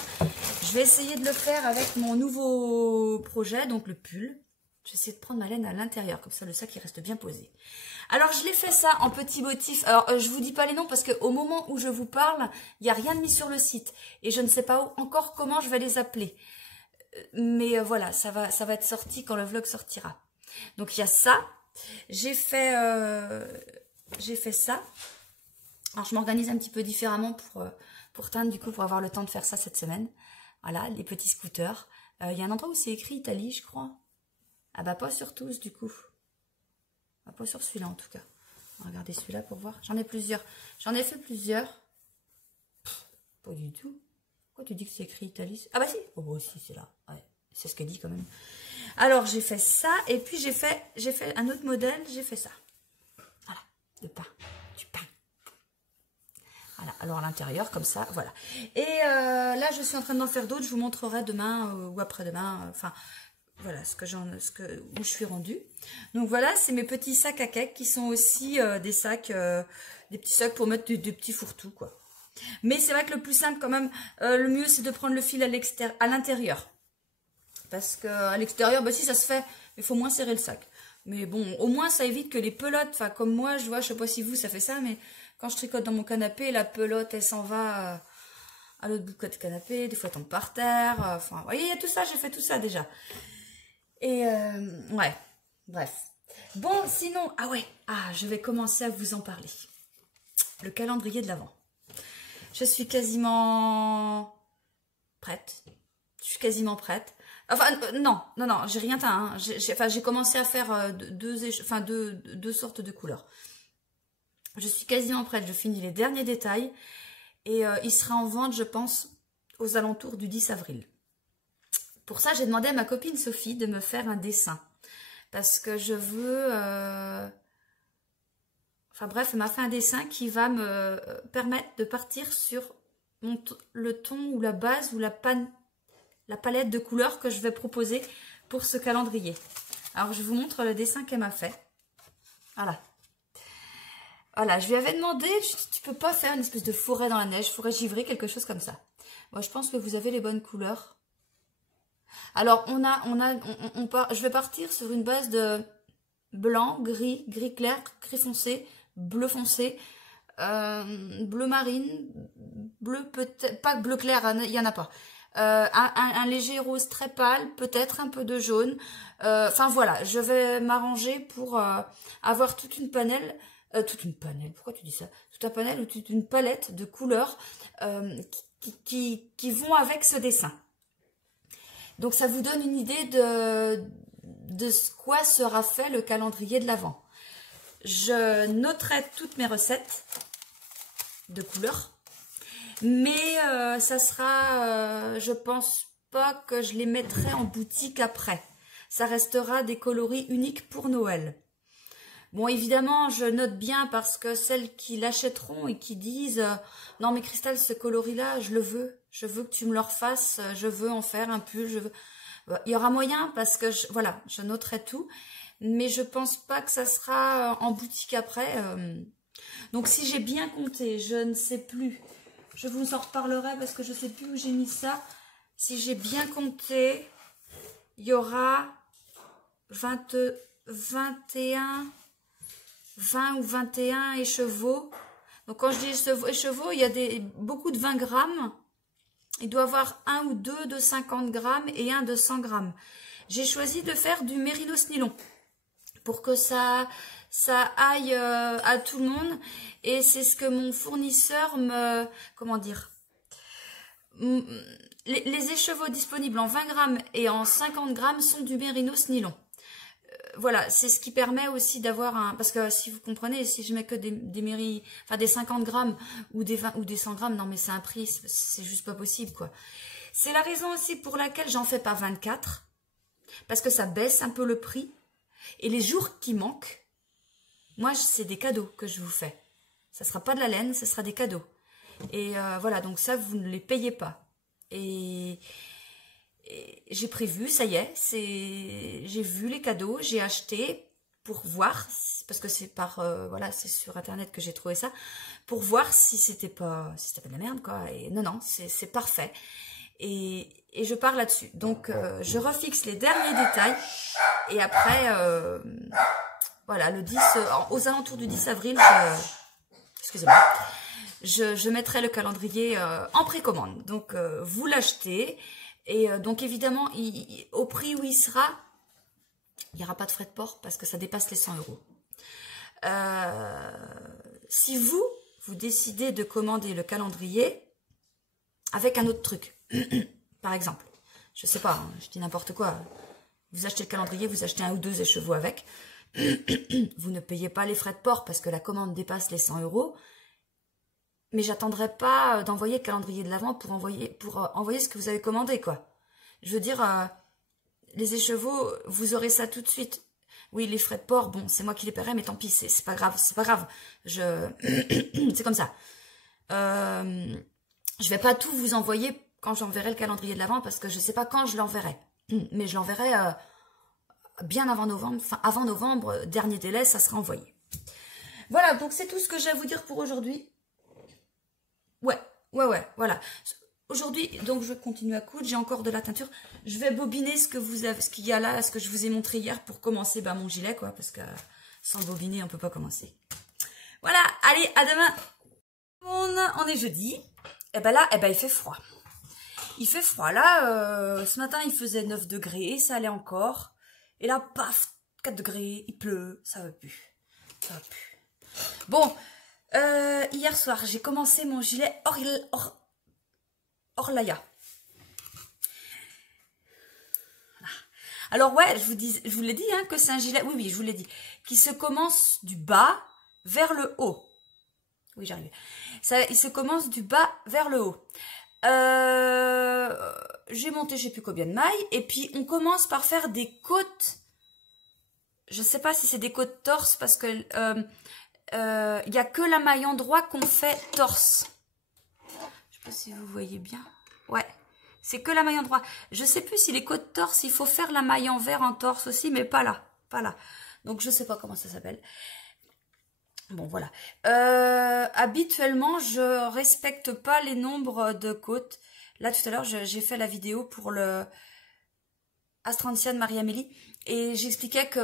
Je vais essayer de le faire avec mon nouveau projet, donc le pull. Je vais essayer de prendre ma laine à l'intérieur, comme ça le sac il reste bien posé. Alors, je l'ai fait ça en petits motifs. Alors, je vous dis pas les noms parce qu'au moment où je vous parle, il n'y a rien de mis sur le site. Et je ne sais pas encore comment je vais les appeler. Mais voilà, ça va être sorti quand le vlog sortira. Donc il y a ça, j'ai fait ça. Alors je m'organise un petit peu différemment pour teindre, du coup, pour avoir le temps de faire ça cette semaine. Voilà, les petits scooters. Il y a un endroit où c'est écrit Italie, je crois. Ah bah pas sur tous, du coup. Ah, pas sur celui-là en tout cas. On va regarder celui-là pour voir. J'en ai plusieurs. J'en ai fait plusieurs. Pas du tout. Pourquoi tu dis que c'est écrit Italie? Ah bah si. Oh bah si, c'est là. Ouais, c'est ce qu'elle dit quand même. Alors, j'ai fait ça, et puis j'ai fait un autre modèle, j'ai fait ça. Voilà, du pain. Voilà, alors à l'intérieur, comme ça, voilà. Et là, je suis en train d'en faire d'autres, je vous montrerai demain ou après-demain, enfin, voilà, où je suis rendue. Donc voilà, c'est mes petits sacs à cake qui sont aussi des petits sacs pour mettre des petits fourre-tout, quoi. Mais c'est vrai que le plus simple, quand même, le mieux, c'est de prendre le fil à l'intérieur. Parce qu'à l'extérieur, bah si ça se fait, il faut moins serrer le sac. Mais bon, au moins ça évite que les pelotes, enfin comme moi, je sais pas si vous ça fait ça, mais quand je tricote dans mon canapé, la pelote elle s'en va à l'autre bout de canapé, des fois elle tombe par terre, enfin, vous voyez, il y a tout ça, j'ai fait tout ça déjà. Et ouais, bref. Bon, sinon, je vais commencer à vous en parler. Le calendrier de l'Avent. Je suis quasiment prête. Enfin, non, j'ai rien teint. Hein. J'ai commencé à faire deux sortes de couleurs. Je suis quasiment prête, je finis les derniers détails. Et il sera en vente, je pense, aux alentours du 10 avril. Pour ça, j'ai demandé à ma copine Sophie de me faire un dessin. Parce que je veux... Enfin bref, elle m'a fait un dessin qui va me permettre de partir sur le ton ou la base ou la palette de couleurs que je vais proposer pour ce calendrier. Alors, je vous montre le dessin qu'elle m'a fait. Voilà. Voilà, je lui avais demandé, tu peux pas faire une espèce de forêt dans la neige, forêt givrée, quelque chose comme ça. Moi, je pense que vous avez les bonnes couleurs. Alors, je vais partir sur une base de blanc, gris, gris clair, gris foncé, bleu foncé, bleu marine, bleu peut-être, pas bleu clair, il n'y en a pas. Un léger rose très pâle, peut-être un peu de jaune. Enfin voilà, je vais m'arranger pour avoir toute une panelle, pourquoi tu dis ça? Tout un panel ou toute une palette de couleurs qui vont avec ce dessin. Donc ça vous donne une idée de quoi sera fait le calendrier de l'Avent. Je noterai toutes mes recettes de couleurs. Mais ça sera, je pense pas que je les mettrai en boutique après. Ça restera des coloris uniques pour Noël. Bon, évidemment, je note bien parce que celles qui l'achèteront et qui disent non mais Cristal, ce coloris-là, je le veux. Je veux que tu me le refasses. Je veux en faire un pull. Je veux... Il y aura moyen parce que voilà, je noterai tout. Mais je pense pas que ça sera en boutique après. Donc si j'ai bien compté, je ne sais plus. Je vous en reparlerai parce que je ne sais plus où j'ai mis ça. Si j'ai bien compté, il y aura 21, 20 ou 21 écheveaux. Donc quand je dis écheveaux, il y a beaucoup de 20 grammes. Il doit y avoir un ou deux de 50 grammes et un de 100 grammes. J'ai choisi de faire du mérinos nylon pour que ça aille à tout le monde. Et c'est ce que mon fournisseur me... Comment dire, les écheveaux disponibles en 20 grammes et en 50 grammes sont du mérinos nylon. Voilà, c'est ce qui permet aussi d'avoir un... Parce que si vous comprenez, si je mets que des 50 grammes ou des 20 ou des 100 grammes, non mais c'est un prix, c'est juste pas possible, quoi. C'est la raison aussi pour laquelle j'en fais pas 24, parce que ça baisse un peu le prix. Et les jours qui manquent, moi, c'est des cadeaux que je vous fais. Ça sera pas de la laine, ce sera des cadeaux. Et voilà, donc ça, vous ne les payez pas. Et j'ai prévu, ça y est, j'ai vu les cadeaux, j'ai acheté pour voir, parce que c'est voilà, c'est sur internet que j'ai trouvé ça, pour voir si c'était pas de la merde, quoi. Et non, c'est parfait. Et je pars là-dessus. Donc, je refixe les derniers détails. Et après, voilà, le 10, aux alentours du 10 avril, excusez-moi, je mettrai le calendrier en précommande. Donc, vous l'achetez. Et donc, évidemment, au prix où il sera, il n'y aura pas de frais de port parce que ça dépasse les 100 €. Si vous décidez de commander le calendrier avec un autre truc, par exemple, je sais pas, hein, je dis n'importe quoi, vous achetez le calendrier, vous achetez un ou deux écheveaux avec, vous ne payez pas les frais de port parce que la commande dépasse les 100 €, mais j'attendrai pas d'envoyer le calendrier de l'Avent pour envoyer ce que vous avez commandé, quoi. Je veux dire, les écheveaux, vous aurez ça tout de suite. Oui, les frais de port, bon, c'est moi qui les paierai, mais tant pis, c'est pas grave, c'est pas grave. C'est comme ça. Je vais pas tout vous envoyer quand j'enverrai le calendrier de l'Avent parce que je sais pas quand je l'enverrai. Mais je l'enverrai bien avant novembre, enfin avant novembre, dernier délai, ça sera envoyé. Voilà, donc c'est tout ce que j'ai à vous dire pour aujourd'hui. Ouais, voilà. Aujourd'hui, donc je continue à coudre, j'ai encore de la teinture. Je vais bobiner ce qu'il y a là, ce que je vous ai montré hier pour commencer mon gilet, quoi, parce que sans bobiner, on peut pas commencer. Voilà, allez, à demain. On est jeudi. Et ben là, il fait froid. Il fait froid. Là, ce matin, il faisait 9 degrés, ça allait encore. Et là, paf, 4 degrés, il pleut, ça va plus. Ça va plus. Bon, hier soir, j'ai commencé mon gilet Orlaya. Alors ouais, je vous l'ai dit, hein, que c'est un gilet, oui, je vous l'ai dit, qui se commence du bas vers le haut. Oui, j'arrive. Il se commence du bas vers le haut. J'ai monté je sais plus combien de mailles, et puis on commence par faire des côtes. Je sais pas si c'est des côtes torse, parce que y a que la maille endroit qu'on fait torse. Je sais pas si vous voyez bien. Ouais, c'est que la maille endroit. Je sais plus si les côtes torse, il faut faire la maille envers en torse aussi, mais pas là, pas là. Donc je sais pas comment ça s'appelle. Bon, voilà. Habituellement, je respecte pas les nombres de côtes. Là, tout à l'heure, j'ai fait la vidéo pour le Astrantian Marie-Amélie. Et j'expliquais que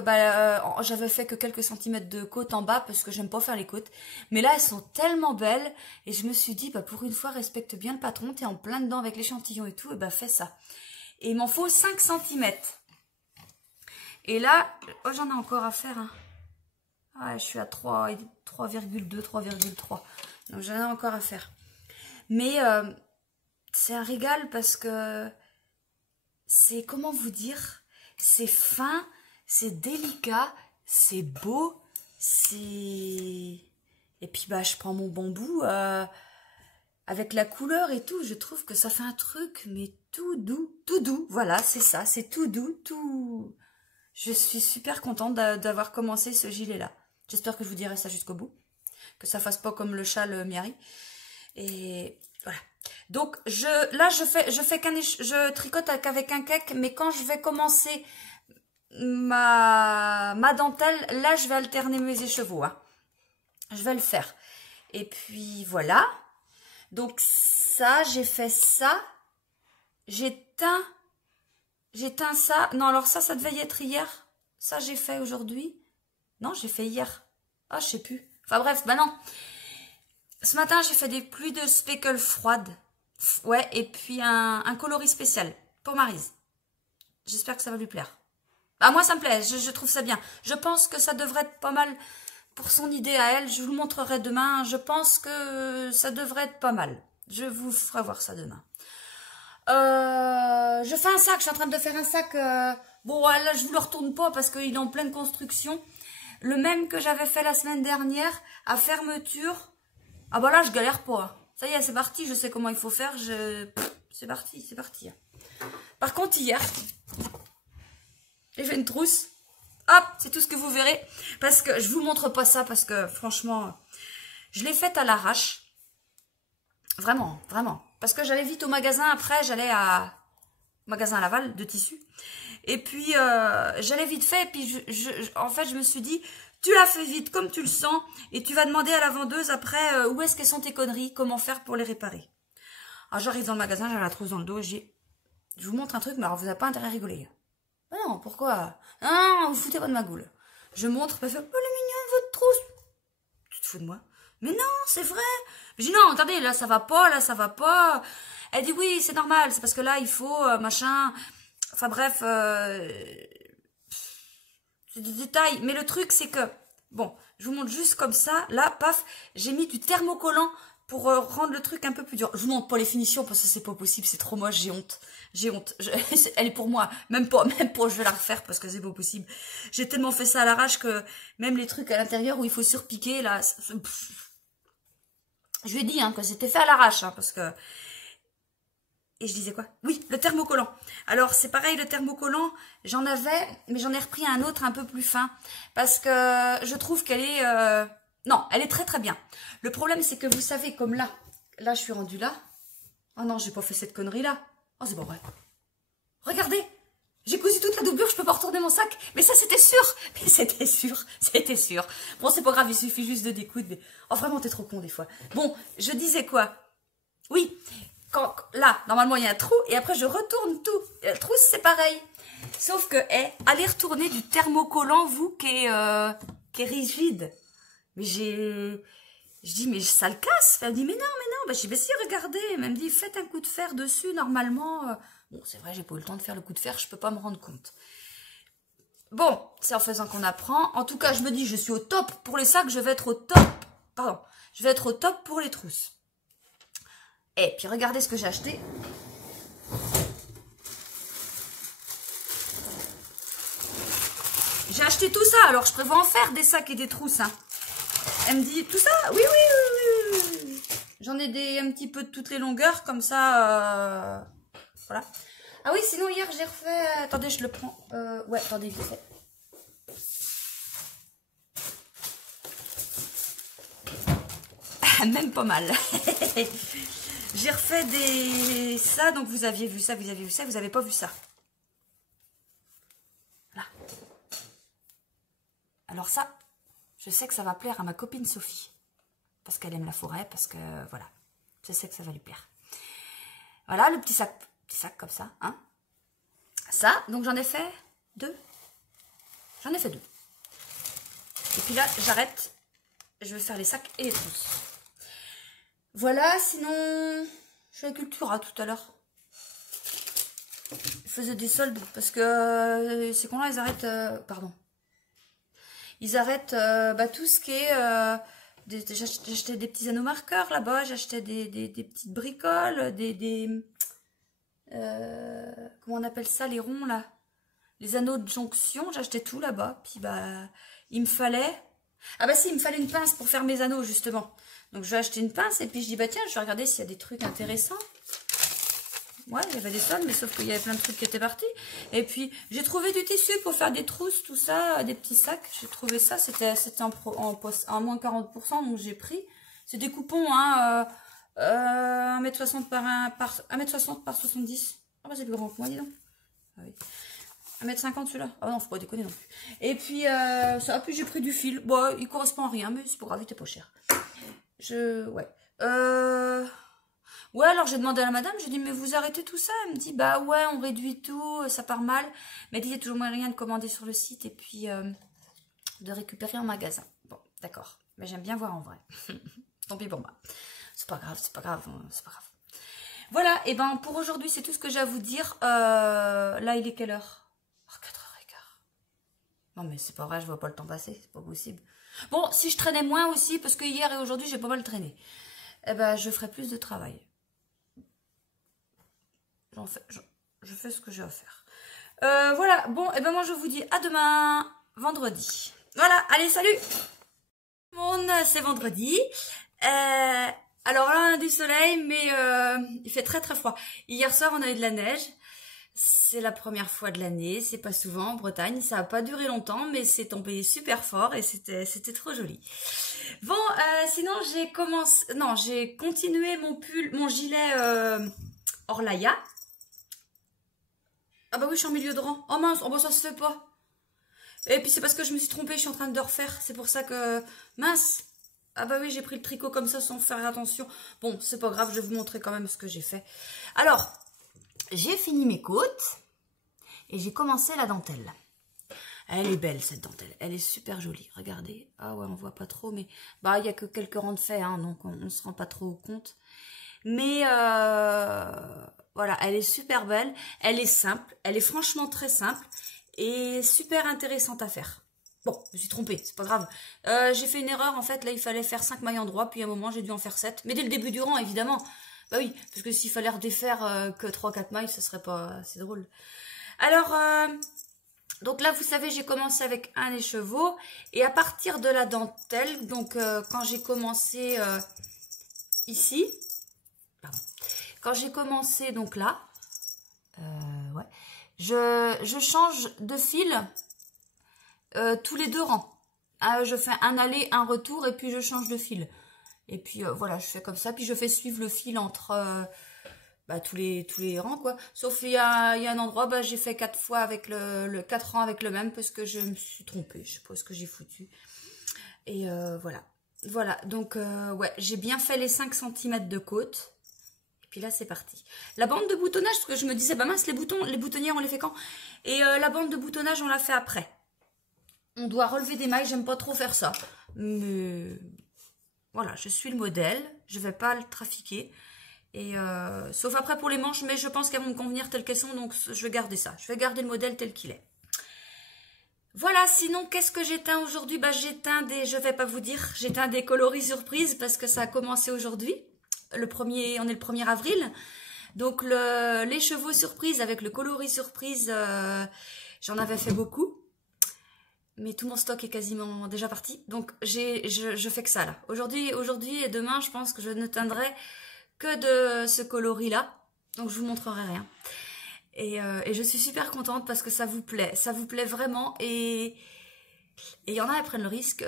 j'avais fait que quelques centimètres de côte en bas parce que j'aime pas faire les côtes. Mais là, elles sont tellement belles. Et je me suis dit, pour une fois, respecte bien le patron. T'es en plein dedans avec l'échantillon et tout. Et fais ça. Et il m'en faut 5 centimètres. Et là, j'en ai encore à faire, hein. Ouais, je suis à 3,2, 3,3. Donc j'en ai encore à faire. Mais c'est un régal parce que c'est, comment vous dire, c'est fin, c'est délicat, c'est beau, c'est... Et puis je prends mon bambou avec la couleur et tout, je trouve que ça fait un truc, mais tout doux, voilà, c'est ça, c'est tout doux, tout... Je suis super contente d'avoir commencé ce gilet-là. J'espère que je vous dirai ça jusqu'au bout. Que ça fasse pas comme le châle Miari. Et voilà. Donc, je tricote avec un cake, mais quand je vais commencer ma dentelle, là, je vais alterner mes écheveaux, hein. Je vais le faire. Et puis, voilà. Donc, ça, j'ai fait ça. J'ai teint ça. Non, alors ça devait y être hier. Ça, j'ai fait aujourd'hui. Non, j'ai fait hier. Ah, je sais plus. Enfin bref, bah non. Ce matin, j'ai fait des pluies de speckle froides. Ouais, et puis un coloris spécial pour Maryse. J'espère que ça va lui plaire. Bah moi, ça me plaît. Je trouve ça bien. Je pense que ça devrait être pas mal pour son idée à elle. Je vous le montrerai demain. Je pense que ça devrait être pas mal. Je vous ferai voir ça demain. Je fais un sac. Je suis en train de faire un sac. Bon, là, je vous le retourne pas parce qu'il est en pleine construction. Le même que j'avais fait la semaine dernière, à fermeture. Ah bah là, je galère pas. Ça y est, c'est parti, je sais comment il faut faire. C'est parti, c'est parti. Par contre, hier, j'ai fait une trousse. Hop, c'est tout ce que vous verrez. Parce que je vous montre pas ça parce que franchement, je l'ai faite à l'arrache. Vraiment, vraiment. Parce que j'allais vite au magasin. Après, j'allais au magasin à Laval de tissus. Et puis, j'allais vite fait. Et puis, en fait, je me suis dit, tu l'as fait vite, comme tu le sens. Et tu vas demander à la vendeuse après, où est-ce qu'elles sont tes conneries, comment faire pour les réparer. Alors, j'arrive dans le magasin, j'ai la trousse dans le dos. Je vous montre un truc, mais alors, vous n'avez pas intérêt à rigoler. Ah non, pourquoi? Non, vous foutez pas de ma goule. Je montre, elle fait, oh, elle est mignonne, votre trousse. Tu te fous de moi? Mais non, c'est vrai. Je dis non, attendez, là, ça va pas, là, ça va pas. Elle dit oui, c'est normal, c'est parce que là, il faut, machin... Enfin bref, c'est des détails. Mais le truc, c'est que, bon, je vous montre juste comme ça. Là, paf, j'ai mis du thermocollant pour rendre le truc un peu plus dur. Je vous montre pas les finitions parce que c'est pas possible, c'est trop moche, j'ai honte. J'ai honte. Elle est pour moi, même pas, je vais la refaire parce que c'est pas possible. J'ai tellement fait ça à l'arrache que même les trucs à l'intérieur où il faut surpiquer, là, je lui ai dit hein, que c'était fait à l'arrache, hein, parce que... Et je disais quoi? Oui, le thermocollant. Alors, c'est pareil, le thermocollant, j'en avais, mais j'en ai repris un autre un peu plus fin. Parce que je trouve qu'elle est... Non, elle est très très bien. Le problème, c'est que vous savez, comme là, je suis rendue là. Oh non, j'ai pas fait cette connerie-là. Oh, c'est pas vrai. Regardez, j'ai cousu toute la doublure, je peux pas retourner mon sac. Mais ça, c'était sûr. Mais c'était sûr, c'était sûr. Bon, c'est pas grave, il suffit juste de découdre. Mais... Oh, vraiment, t'es trop con des fois. Bon, je disais quoi? Oui. Là, normalement, il y a un trou, et après, je retourne tout. Et la trousse, c'est pareil. Sauf que, allez retourner du thermocollant, vous, qui est rigide. Mais je dis, mais ça le casse. Elle me dit, mais non. Bah, je dis, mais si, regardez. Elle me dit, faites un coup de fer dessus, normalement. Bon, c'est vrai, j'ai pas eu le temps de faire le coup de fer, je peux pas me rendre compte. Bon, c'est en faisant qu'on apprend. En tout cas, je me dis, je suis au top pour les sacs, je vais être au top. Pardon. Je vais être au top pour les trousses. Et puis regardez ce que j'ai acheté. J'ai acheté tout ça, alors je prévois en faire des sacs et des trousses. Hein. Elle me dit, tout ça? Oui. J'en ai un petit peu de toutes les longueurs, comme ça. Voilà. Ah oui, sinon hier j'ai refait... attendez, je le prends. Ouais, attendez, vite fait. Même pas mal. J'ai refait ça, donc vous aviez vu ça, vous avez pas vu ça. Là. Alors ça, je sais que ça va plaire à ma copine Sophie. Parce qu'elle aime la forêt, parce que, voilà. Je sais que ça va lui plaire. Voilà, le petit sac comme ça, hein. Ça, donc j'en ai fait 2. J'en ai fait 2. Et puis là, j'arrête. Je vais faire les sacs et les trousses. Voilà, sinon, je suis à Cultura tout à l'heure. Je faisais des soldes parce que ces cons-là, ils arrêtent... pardon. Ils arrêtent tout ce qui est... j'achetais des petits anneaux marqueurs là-bas, j'achetais des petites bricoles, comment on appelle ça, les ronds là? Les anneaux de jonction, j'achetais tout là-bas. Puis il me fallait... Ah bah si, il me fallait une pince pour faire mes anneaux justement. Donc je vais acheter une pince et puis je dis bah tiens, je vais regarder s'il y a des trucs intéressants. Ouais, il y avait des soldes, mais sauf qu'il y avait plein de trucs qui étaient partis. Et puis j'ai trouvé du tissu pour faire des trousses, tout ça, des petits sacs. J'ai trouvé ça, c'était en moins 40%, donc j'ai pris. C'est des coupons, hein, 1m60 par 1m60 par 70. Ah bah c'est plus grand que moi, dis donc. Ah oui. 1m50 celui-là. Ah non, faut pas déconner non plus. Et puis ça, puis j'ai pris du fil. Bon, il correspond à rien, mais c'est pas grave, il était pas cher. Ouais. Ouais, alors j'ai demandé à la madame, j'ai dit, mais vous arrêtez tout ça? Elle me dit, bah ouais, on réduit tout, ça part mal. Mais elle dit, il y a toujours moyen de commander sur le site et puis de récupérer en magasin. Bon, d'accord. Mais j'aime bien voir en vrai. Tant pis pour moi. C'est pas grave, c'est pas grave, c'est pas grave. Voilà, et ben pour aujourd'hui, c'est tout ce que j'ai à vous dire. Là, il est quelle heure? 4h15. Non mais c'est pas vrai, je vois pas le temps passer, c'est pas possible. Bon, si je traînais moins aussi, parce que hier et aujourd'hui, j'ai pas mal traîné, eh ben je ferai plus de travail. Je fais ce que j'ai à faire. Voilà, bon, et ben moi je vous dis à demain, vendredi. Voilà, allez, salut! Tout le monde, c'est vendredi. Alors là, on a du soleil, mais il fait très très froid. Hier soir, on a eu de la neige. C'est la première fois de l'année, c'est pas souvent en Bretagne. Ça a pas duré longtemps, mais c'est tombé super fort et c'était trop joli. Bon, sinon j'ai continué mon gilet Orlaya. Ah bah oui, je suis en milieu de rang. Oh mince, oh bah ça se fait pas. Et puis c'est parce que je me suis trompée, je suis en train de refaire. C'est pour ça que... Mince. Ah bah oui, j'ai pris le tricot comme ça sans faire attention. Bon, c'est pas grave, je vais vous montrer quand même ce que j'ai fait. Alors, j'ai fini mes côtes et j'ai commencé la dentelle. Elle est belle cette dentelle, elle est super jolie, regardez. Ah ouais, on voit pas trop, mais bah il y a que quelques rangs de fait, hein, donc on se rend pas trop compte. Mais voilà, elle est super belle, elle est simple, elle est franchement très simple et super intéressante à faire. Bon, je me suis trompée, c'est pas grave. J'ai fait une erreur, en fait, là il fallait faire 5 mailles en droit, puis à un moment j'ai dû en faire 7. Mais dès le début du rang, évidemment. Bah oui, parce que s'il fallait redéfaire que 3-4 mailles, ce serait pas assez drôle. Alors, donc là vous savez, j'ai commencé avec un écheveau, et à partir de la dentelle, donc quand j'ai commencé ici, pardon, quand j'ai commencé donc là, ouais, je change de fil tous les 2 rangs. Je fais un aller, un retour et puis je change de fil. Et puis voilà, je fais comme ça. Puis je fais suivre le fil entre tous les rangs, quoi. Sauf il y a un endroit, j'ai fait 4 fois avec le 4 rangs avec le même parce que je me suis trompée. Je sais pas ce que j'ai foutu. Et voilà. Voilà, donc ouais, j'ai bien fait les 5 cm de côte. Et puis là, c'est parti. La bande de boutonnage, parce que je me disais, bah mince, les boutonnières, on les fait quand? Et la bande de boutonnage, on l'a fait après. On doit relever des mailles, j'aime pas trop faire ça. Mais voilà, je suis le modèle, je vais pas le trafiquer. Et sauf après pour les manches, mais je pense qu'elles vont me convenir telles qu'elles sont, donc je vais garder ça. Je vais garder le modèle tel qu'il est. Voilà, sinon, qu'est-ce que j'éteins aujourd'hui? J'éteins je vais pas vous dire, j'éteins des coloris surprises parce que ça a commencé aujourd'hui. On est le 1er avril. Donc les chevaux surprises avec le coloris surprise, j'en avais fait beaucoup. Mais tout mon stock est quasiment déjà parti. Donc je fais que ça là. Aujourd'hui et demain, je pense que je ne teindrai que de ce coloris-là. Donc je vous montrerai rien. Et je suis super contente parce que ça vous plaît. Ça vous plaît vraiment. Et il y en a qui prennent le risque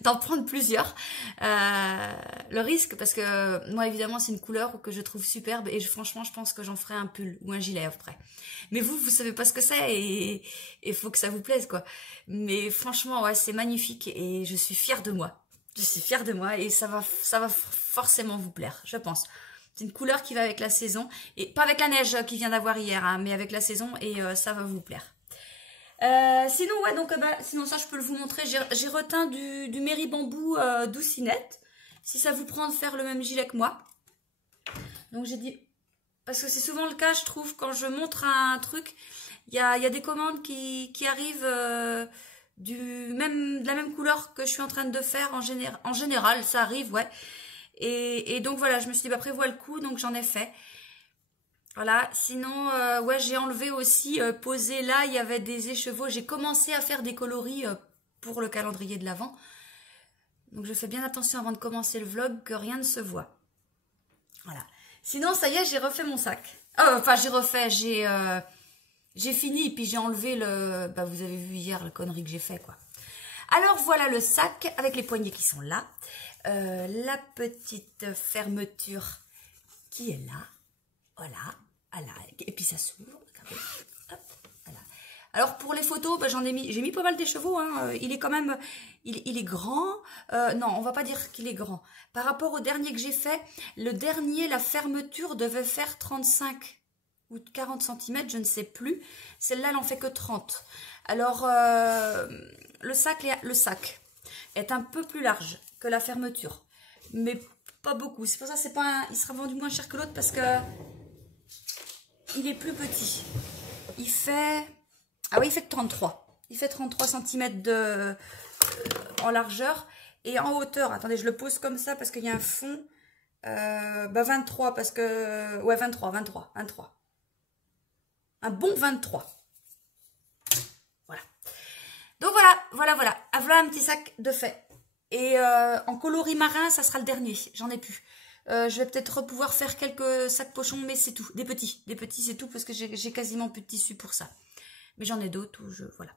d'en prendre plusieurs. Le risque, parce que moi, évidemment, c'est une couleur que je trouve superbe. Et franchement, je pense que j'en ferai un pull ou un gilet après. Mais vous savez pas ce que c'est. Et il faut que ça vous plaise, quoi. Mais franchement, ouais, c'est magnifique. Et je suis fière de moi. Je suis fière de moi. Et ça va forcément vous plaire, je pense. C'est une couleur qui va avec la saison. Et pas avec la neige qu'il vient d'avoir hier, hein, mais avec la saison. Et ça va vous plaire. Sinon, ouais, donc, sinon ça, je peux vous montrer. J'ai reteint du Mairie Bambou Doucinette. Si ça vous prend de faire le même gilet que moi. Donc, j'ai dit... Parce que c'est souvent le cas, je trouve, quand je montre un truc, il y a des commandes qui arrivent de la même couleur que je suis en train de faire en général. Ça arrive, ouais. Et donc, voilà, je me suis dit, prévois le coup, donc j'en ai fait. Voilà, sinon, ouais, j'ai enlevé aussi, posé là, il y avait des écheveaux. J'ai commencé à faire des coloris pour le calendrier de l'Avent. Donc, je fais bien attention avant de commencer le vlog que rien ne se voit. Voilà. Sinon, ça y est, j'ai refait mon sac. Enfin, j'ai fini, puis j'ai enlevé le... vous avez vu hier la connerie que j'ai fait, quoi. Alors, voilà le sac avec les poignées qui sont là. La petite fermeture qui est là. Voilà. Voilà. Et puis ça s'ouvre. Regardez. Hop, voilà. Alors pour les photos, bah, j'ai mis pas mal d'écheveaux. Hein. Il est quand même, il est grand. Non, on va pas dire qu'il est grand. Par rapport au dernier que j'ai fait, le dernier, la fermeture devait faire 35 ou 40 cm, je ne sais plus. Celle-là, elle en fait que 30. Alors le sac est un peu plus large que la fermeture, mais pas beaucoup. C'est pour ça, il sera vendu moins cher que l'autre parce que il est plus petit. Il fait... Ah oui, il fait 33. Il fait 33 cm en largeur. Et en hauteur, attendez, je le pose comme ça parce qu'il y a un fond. 23 parce que... Ouais, 23. Un bon 23. Voilà. Donc voilà. Ah, voilà un petit sac de fait. Et en coloris marin, ça sera le dernier. J'en ai plus. Je vais peut-être pouvoir faire quelques sacs pochons, mais c'est tout. Des petits c'est tout parce que j'ai quasiment plus de tissu pour ça. Mais j'en ai d'autres où voilà.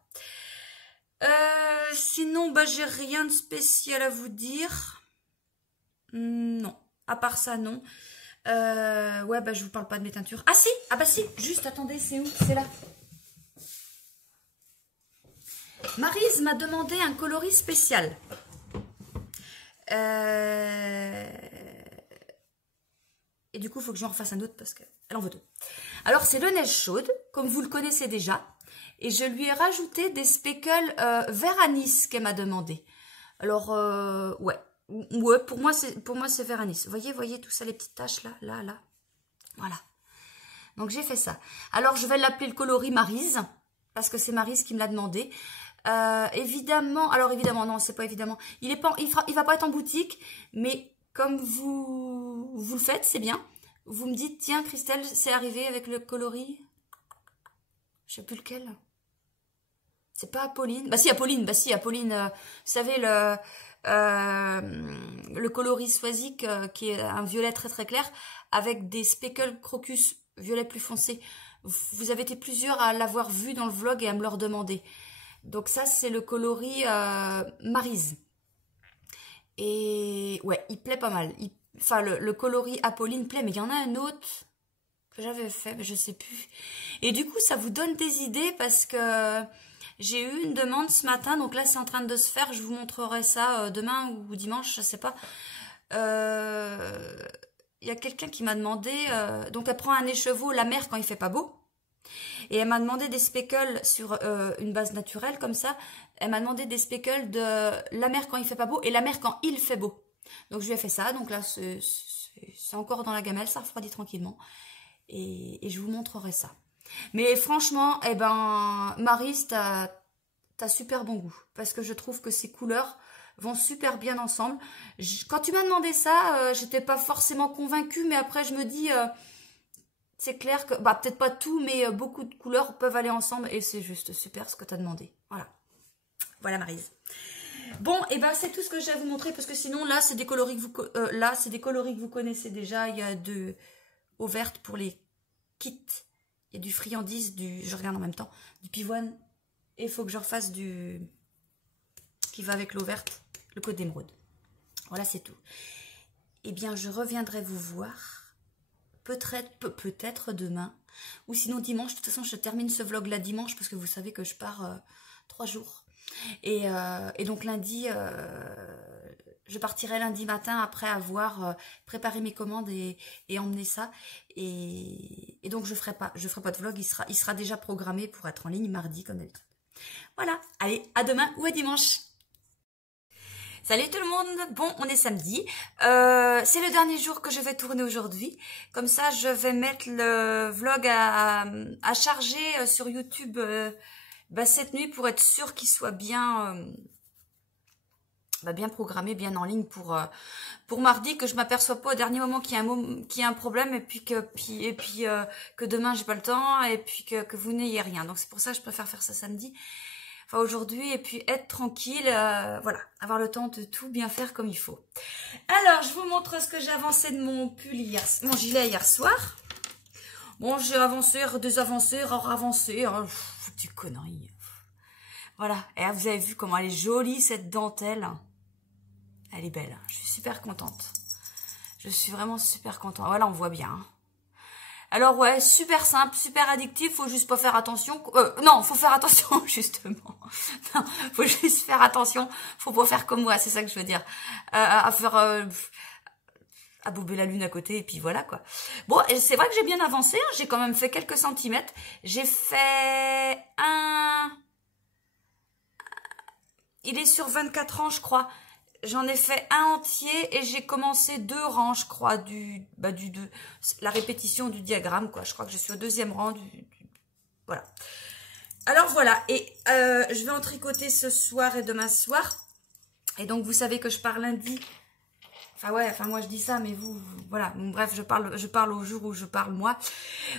Sinon, bah, j'ai rien de spécial à vous dire. Non. À part ça, non. Ouais, bah, je vous parle pas de mes teintures. Ah si! Ah bah si! Juste, attendez, c'est où? C'est là. Maryse m'a demandé un coloris spécial. Et du coup, il faut que j'en refasse un autre parce qu'elle en veut deux. Alors, c'est le neige chaude, comme vous le connaissez déjà. Et je lui ai rajouté des speckles vert anis qu'elle m'a demandé. Alors, ouais, pour moi c'est vert anis. Voyez tout ça, les petites taches là. Voilà. Donc, j'ai fait ça. Alors, je vais l'appeler le coloris Maryse, parce que c'est Maryse qui me l'a demandé. Évidemment, non, c'est pas évidemment. Il va pas être en boutique, mais comme vous le faites, c'est bien. Vous me dites, tiens, Christelle, c'est arrivé avec le coloris. Je sais plus lequel. C'est pas Apolline. Bah si, Apolline. Vous savez, le coloris Swazik, qui est un violet très très clair, avec des speckles crocus violet plus foncé. Vous avez été plusieurs à l'avoir vu dans le vlog et à me le redemander. Donc ça, c'est le coloris Maryse. Et ouais, il plaît pas mal. Enfin, le coloris Apolline plaît, mais il y en a un autre que j'avais fait, mais je sais plus. Et du coup, ça vous donne des idées parce que j'ai eu une demande ce matin. Donc là, c'est en train de se faire. Je vous montrerai ça demain ou dimanche, je sais pas. Il y a quelqu'un qui m'a demandé... donc elle prend un écheveau la mer quand il fait pas beau. Et elle m'a demandé des speckles sur une base naturelle comme ça. Elle m'a demandé des speckles de la mer quand il fait pas beau et la mer quand il fait beau. Donc je lui ai fait ça. Donc là, c'est encore dans la gamelle, ça refroidit tranquillement. Et je vous montrerai ça. Mais franchement, eh ben, Maryse, t'as super bon goût. Parce que je trouve que ces couleurs vont super bien ensemble. Quand tu m'as demandé ça, j'étais pas forcément convaincue. Mais après, je me dis... c'est clair que, bah peut-être pas tout, mais beaucoup de couleurs peuvent aller ensemble et c'est juste super ce que tu as demandé. Voilà. Voilà Maryse. Bon, et ben c'est tout ce que j'ai à vous montrer parce que sinon là c'est des coloris que vous connaissez déjà. Il y a de eau verte pour les kits. Il y a du friandise, je regarde en même temps, du pivoine. Et il faut que je refasse du qui va avec l'eau verte, le côte d'émeraude. Voilà, c'est tout. Eh bien, je reviendrai vous voir. Peut-être demain, ou sinon dimanche. De toute façon, je termine ce vlog là dimanche, parce que vous savez que je pars 3 jours. Et donc lundi, je partirai lundi matin après avoir préparé mes commandes et emmené ça. Et donc je ferai pas de vlog, il sera déjà programmé pour être en ligne mardi comme d'habitude. Voilà, allez, à demain ou à dimanche. Salut tout le monde, bon on est samedi, c'est le dernier jour que je vais tourner aujourd'hui, comme ça je vais mettre le vlog à charger sur YouTube cette nuit pour être sûr qu'il soit bien, bien programmé, bien en ligne pour mardi, que je m'aperçois pas au dernier moment qu'il y a un problème et puis que demain j'ai pas le temps et puis que vous n'ayez rien. Donc c'est pour ça que je préfère faire ça samedi. Enfin aujourd'hui, et puis être tranquille, voilà, avoir le temps de tout bien faire comme il faut. Alors, je vous montre ce que j'ai avancé de mon pull mon gilet hier soir. Bon, j'ai avancé, désavancé, ravancé, hein, du connerie. Voilà, et là, vous avez vu comment elle est jolie cette dentelle. Elle est belle, je suis super contente. Je suis vraiment super contente. Voilà, on voit bien. Alors ouais, super simple, super addictif, faut juste pas faire attention. Non, faut faire attention justement. Non, faut juste faire attention, faut pas faire comme moi, c'est ça que je veux dire. À faire à bourber la lune à côté et puis voilà quoi. Bon, c'est vrai que j'ai bien avancé, hein, j'ai quand même fait quelques centimètres. J'ai fait il est sur 24 rangs, je crois. J'en ai fait un entier et j'ai commencé 2 rangs, je crois, la répétition du diagramme, quoi. Je crois que je suis au 2e rang voilà. Alors voilà, et je vais en tricoter ce soir et demain soir. Et donc vous savez que je pars lundi. Enfin ouais, moi je dis ça, mais voilà. Bon, bref, je parle au jour où je parle moi.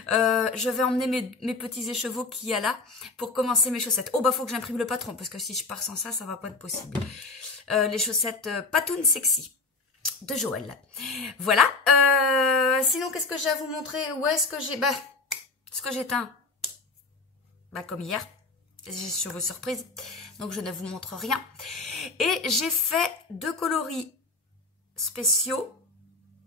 Je vais emmener mes petits écheveaux qu'il y a là pour commencer mes chaussettes. Oh bah faut que j'imprime le patron parce que si je pars sans ça, ça va pas être possible. Les chaussettes Patoon Sexy de Joël. Voilà. Sinon, qu'est-ce que j'ai à vous montrer? Où est-ce que j'ai... ce que j'ai teint. Comme hier. J'ai cheveux surprise. Donc, je ne vous montre rien. Et j'ai fait 2 coloris spéciaux.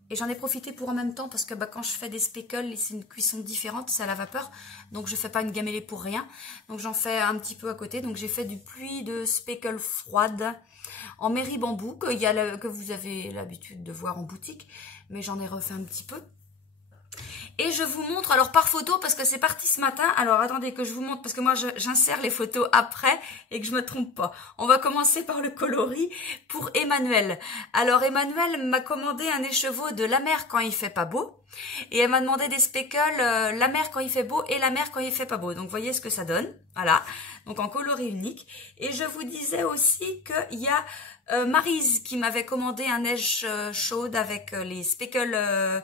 Et j'en ai profité pour en même temps parce que quand je fais des speckles, c'est une cuisson différente, c'est à la vapeur. Donc je fais pas une gamellée pour rien. Donc j'en fais un petit peu à côté. Donc j'ai fait du pluie de speckle froide en mairie bambou que vous avez l'habitude de voir en boutique. Mais j'en ai refait un petit peu. Et je vous montre, alors par photo, parce que c'est parti ce matin. Alors attendez que je vous montre, parce que moi j'insère les photos après et que je me trompe pas. On va commencer par le coloris pour Emmanuel. Alors Emmanuel m'a commandé un écheveau de la mer quand il fait pas beau. Et elle m'a demandé des speckles, la mer quand il fait beau et la mer quand il fait pas beau. Donc voyez ce que ça donne. Voilà, donc en coloris unique. Et je vous disais aussi qu'il y a Maryse qui m'avait commandé un neige chaude avec les speckles...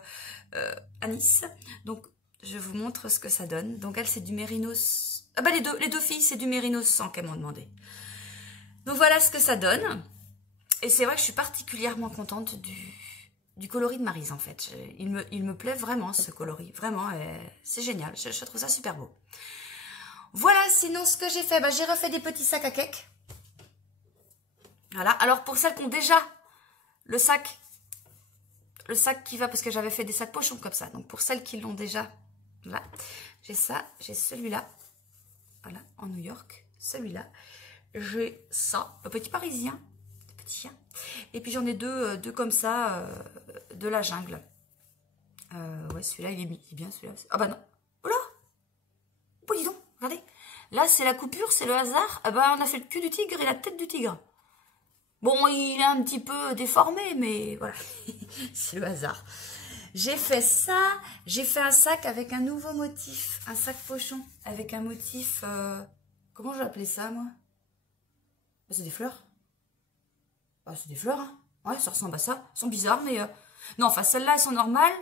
Anis. Donc je vous montre ce que ça donne. Donc elle c'est du mérinos. Les deux filles c'est du mérinos 100 qu'elles m'ont demandé. Donc voilà ce que ça donne. Et c'est vrai que je suis particulièrement contente du coloris de Maryse en fait. Il me plaît vraiment ce coloris. Vraiment, c'est génial. Je trouve ça super beau. Voilà, sinon ce que j'ai fait, j'ai refait des petits sacs à cake. Voilà, alors pour celles qui ont déjà le sac qui va, parce que j'avais fait des sacs pochons comme ça. Donc pour celles qui l'ont déjà, là, j'ai ça, j'ai celui-là. Voilà, en New York, celui-là. J'ai ça, le petit parisien, le petit chien. Et puis j'en ai deux comme ça, de la jungle. Ouais, celui-là, il est bien, celui-là. Ah bah non. Oh là. Oh, dis donc, regardez. Là, c'est la coupure, c'est le hasard. Ah bah, on a fait le cul du tigre et la tête du tigre. Bon, il est un petit peu déformé, mais voilà, c'est le hasard. J'ai fait ça, j'ai fait un sac avec un nouveau motif, un sac pochon, avec un motif, comment je vais appeler ça, moi? C'est des fleurs. C'est des fleurs, hein. Ouais, ça ressemble à ça. Elles sont bizarres, mais... Non, enfin, celles-là, elles sont normales.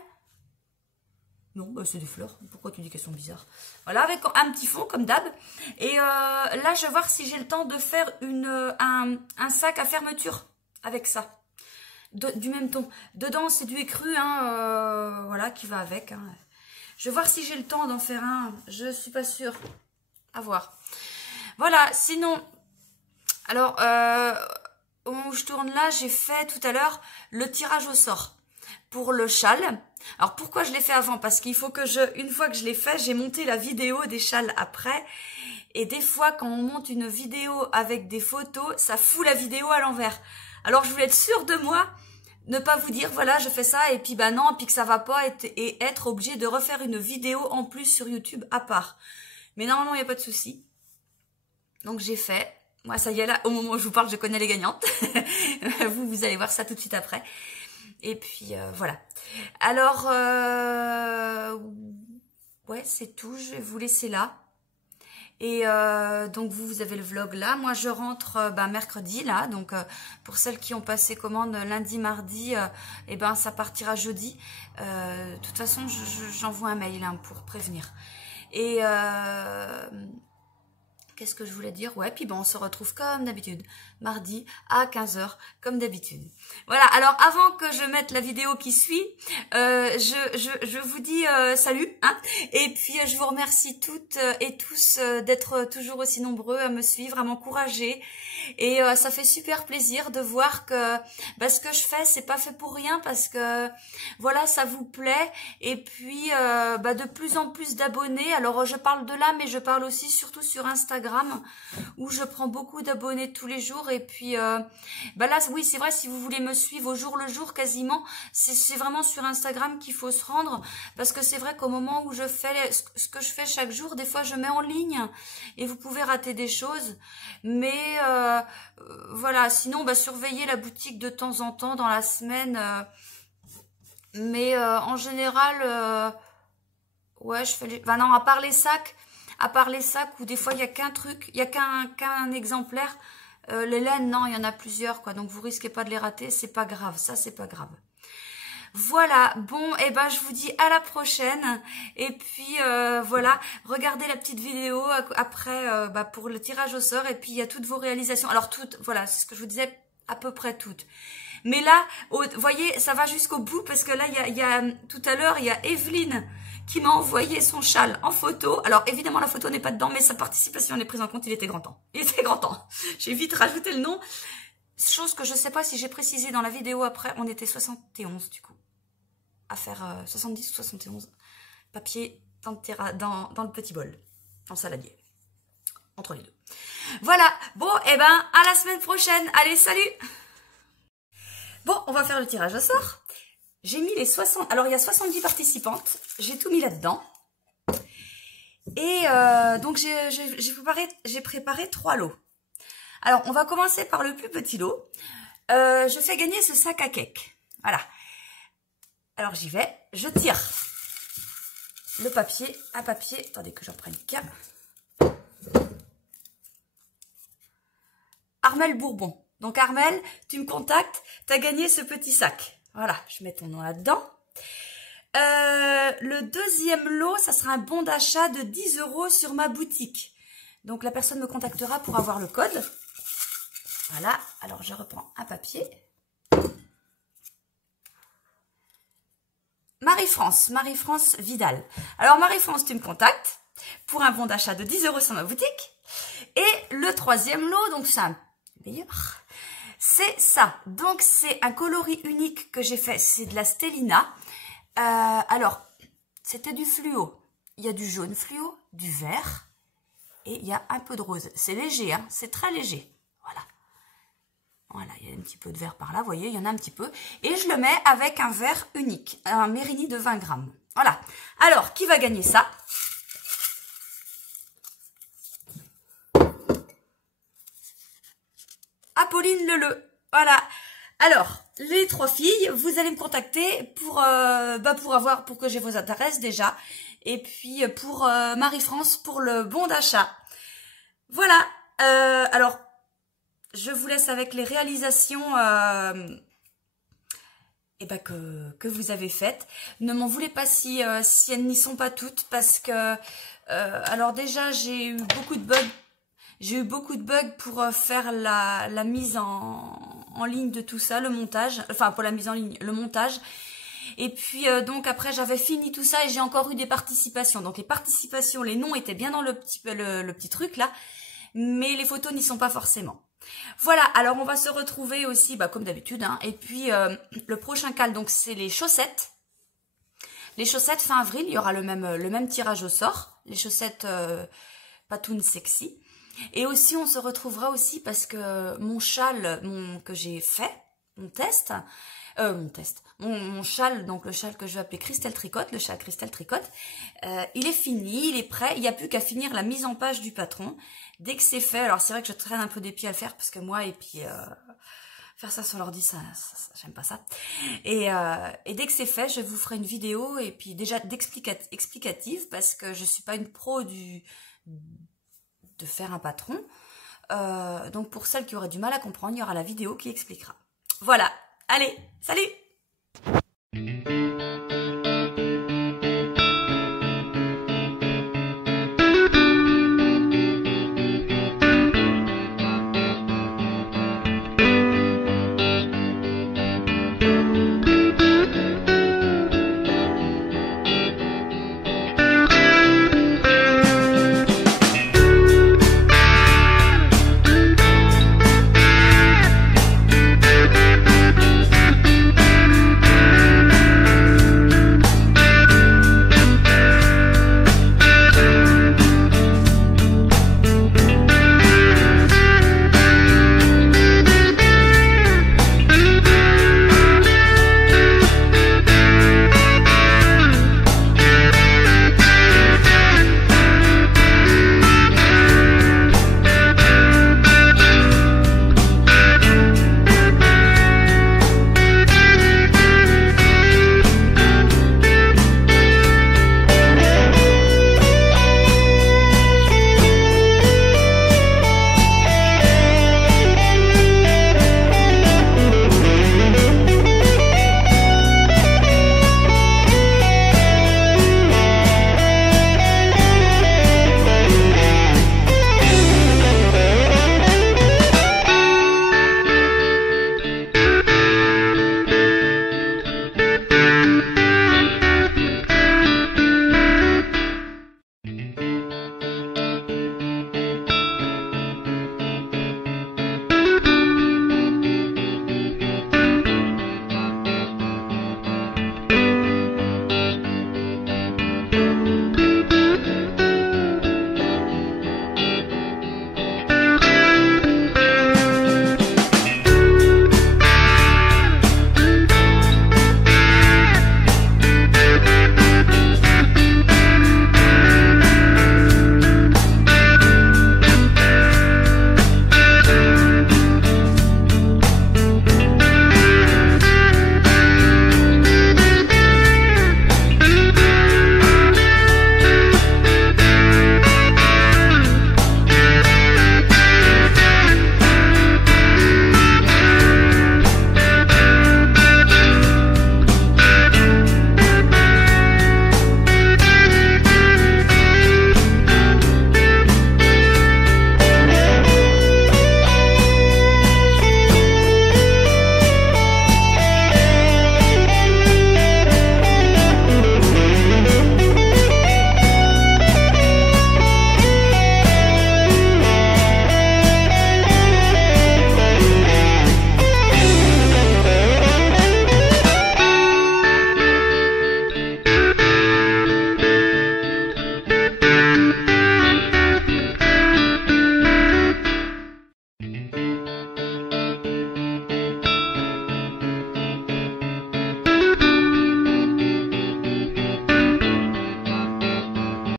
Non, c'est des fleurs. Pourquoi tu dis qu'elles sont bizarres? Voilà, avec un petit fond, comme d'hab. Et là, je vais voir si j'ai le temps de faire un sac à fermeture avec ça. Du même ton. Dedans, c'est du écru, hein, voilà, qui va avec. Hein. Je vais voir si j'ai le temps d'en faire un. Je suis pas sûre. À voir. Voilà, sinon... Alors, au moment où je tourne là, j'ai fait tout à l'heure le tirage au sort pour le châle. Alors pourquoi je l'ai fait avant? Parce qu'il faut que une fois que je l'ai fait, j'ai monté la vidéo des châles après. Et des fois, quand on monte une vidéo avec des photos, ça fout la vidéo à l'envers. Alors je voulais être sûre de moi, ne pas vous dire, voilà, je fais ça, et puis non, puis que ça va pas, et être obligée de refaire une vidéo en plus sur YouTube à part. Mais normalement, il n'y a pas de souci. Donc j'ai fait. Moi, ça y est, là, au moment où je vous parle, je connais les gagnantes. vous allez voir ça tout de suite après. Et puis, voilà. Alors, ouais, c'est tout. Je vais vous laisser là. Et donc, vous avez le vlog là. Moi, je rentre mercredi, là. Donc, pour celles qui ont passé commande lundi, mardi, ça partira jeudi. De toute façon, j'envoie un mail hein, pour prévenir. Et... Qu'est-ce que je voulais dire? Ouais, puis bon, on se retrouve comme d'habitude, mardi à 15 h, comme d'habitude. Voilà, alors avant que je mette la vidéo qui suit, je vous dis salut, hein, et puis je vous remercie toutes et tous d'être toujours aussi nombreux à me suivre, à m'encourager, et ça fait super plaisir de voir que ce que je fais, c'est pas fait pour rien, parce que voilà, ça vous plaît, et puis de plus en plus d'abonnés. Alors je parle de là, mais je parle aussi surtout sur Instagram, où je prends beaucoup d'abonnés tous les jours. Et puis là, oui, c'est vrai, si vous voulez me suivre au jour le jour quasiment, c'est vraiment sur Instagram qu'il faut se rendre, parce que c'est vrai qu'au moment où je fais ce que je fais chaque jour, des fois je mets en ligne et vous pouvez rater des choses, mais voilà, sinon surveillez la boutique de temps en temps dans la semaine, mais en général ouais, je fais les... non, à part les sacs où des fois il y a qu'un truc, il y a qu'un exemplaire. Les laines, non, il y en a plusieurs, quoi. Donc vous risquez pas de les rater, c'est pas grave, ça c'est pas grave. Voilà, bon, et je vous dis à la prochaine. Et puis voilà, regardez la petite vidéo après pour le tirage au sort. Et puis il y a toutes vos réalisations. Alors toutes, voilà, c'est ce que je vous disais, à peu près toutes. Mais là, vous voyez, ça va jusqu'au bout, parce que là, il y a tout à l'heure, il y a Evelyne qui m'a envoyé son châle en photo. Alors évidemment, la photo n'est pas dedans, mais sa participation est prise en compte. Il était grand temps. Il était grand temps. J'ai vite rajouté le nom. Chose que je ne sais pas si j'ai précisé dans la vidéo après. On était 71 du coup. À faire 70 ou 71. Papier dans le petit bol. En saladier. Entre les deux. Voilà. Bon, à la semaine prochaine. Allez, salut! Bon, on va faire le tirage au sort. J'ai mis les 60... Alors, il y a 70 participantes. J'ai tout mis là-dedans. Et donc, j'ai préparé 3 lots. Alors, on va commencer par le plus petit lot. Je fais gagner ce sac à cake. Voilà. Alors, j'y vais. Je tire le papier à papier. Attendez que j'en prenne qu'un. Armel Bourbon. Donc, Armel, tu me contactes. Tu as gagné ce petit sac. Voilà, je mets ton nom là-dedans. Le deuxième lot, ça sera un bon d'achat de 10 € sur ma boutique. Donc, la personne me contactera pour avoir le code. Voilà, alors je reprends un papier. Marie-France Vidal. Alors, Marie-France, tu me contactes pour un bon d'achat de 10 € sur ma boutique. Et le troisième lot, donc c'est un meilleur... C'est ça, donc c'est un coloris unique que j'ai fait, c'est de la Stellina. Alors, c'était du fluo. Il y a du jaune fluo, du vert et il y a un peu de rose. C'est léger, hein, c'est très léger. Voilà. Voilà, il y a un petit peu de vert par là, vous voyez, il y en a un petit peu. Et je le mets avec un verre unique, un Mérini de 20 grammes. Voilà. Alors, qui va gagner ça ? Apolline Leleu. Voilà. Alors, les 3 filles, vous allez me contacter pour que j'ai vos adresses déjà. Et puis pour Marie-France pour le bon d'achat. Voilà. Alors, je vous laisse avec les réalisations que vous avez faites. Ne m'en voulez pas si elles n'y sont pas toutes, parce que alors déjà j'ai eu beaucoup de bugs. J'ai eu beaucoup de bugs pour faire la mise en ligne de tout ça, le montage. Enfin, pas la mise en ligne, le montage. Et puis, donc, après, j'avais fini tout ça et j'ai encore eu des participations. Donc, les participations, les noms étaient bien dans le petit truc, là. Mais les photos n'y sont pas forcément. Voilà, alors on va se retrouver aussi, comme d'habitude. Hein. Et puis, le prochain cal, donc, c'est les chaussettes. Les chaussettes, fin avril, il y aura le même tirage au sort. Les chaussettes Patoun Sexy. Et aussi, on se retrouvera aussi parce que mon châle que j'ai fait, mon châle, donc le châle que je vais appeler Christelle Tricotte, le châle Christelle Tricotte, il est fini, il est prêt, il n'y a plus qu'à finir la mise en page du patron. Dès que c'est fait, alors c'est vrai que je traîne un peu des pieds à le faire parce que moi, et puis faire ça sur l'ordi, ça j'aime pas ça. Et dès que c'est fait, je vous ferai une vidéo et puis déjà explicative parce que je suis pas une pro de faire un patron. Donc pour celles qui auraient du mal à comprendre, il y aura la vidéo qui expliquera. Voilà, allez, salut!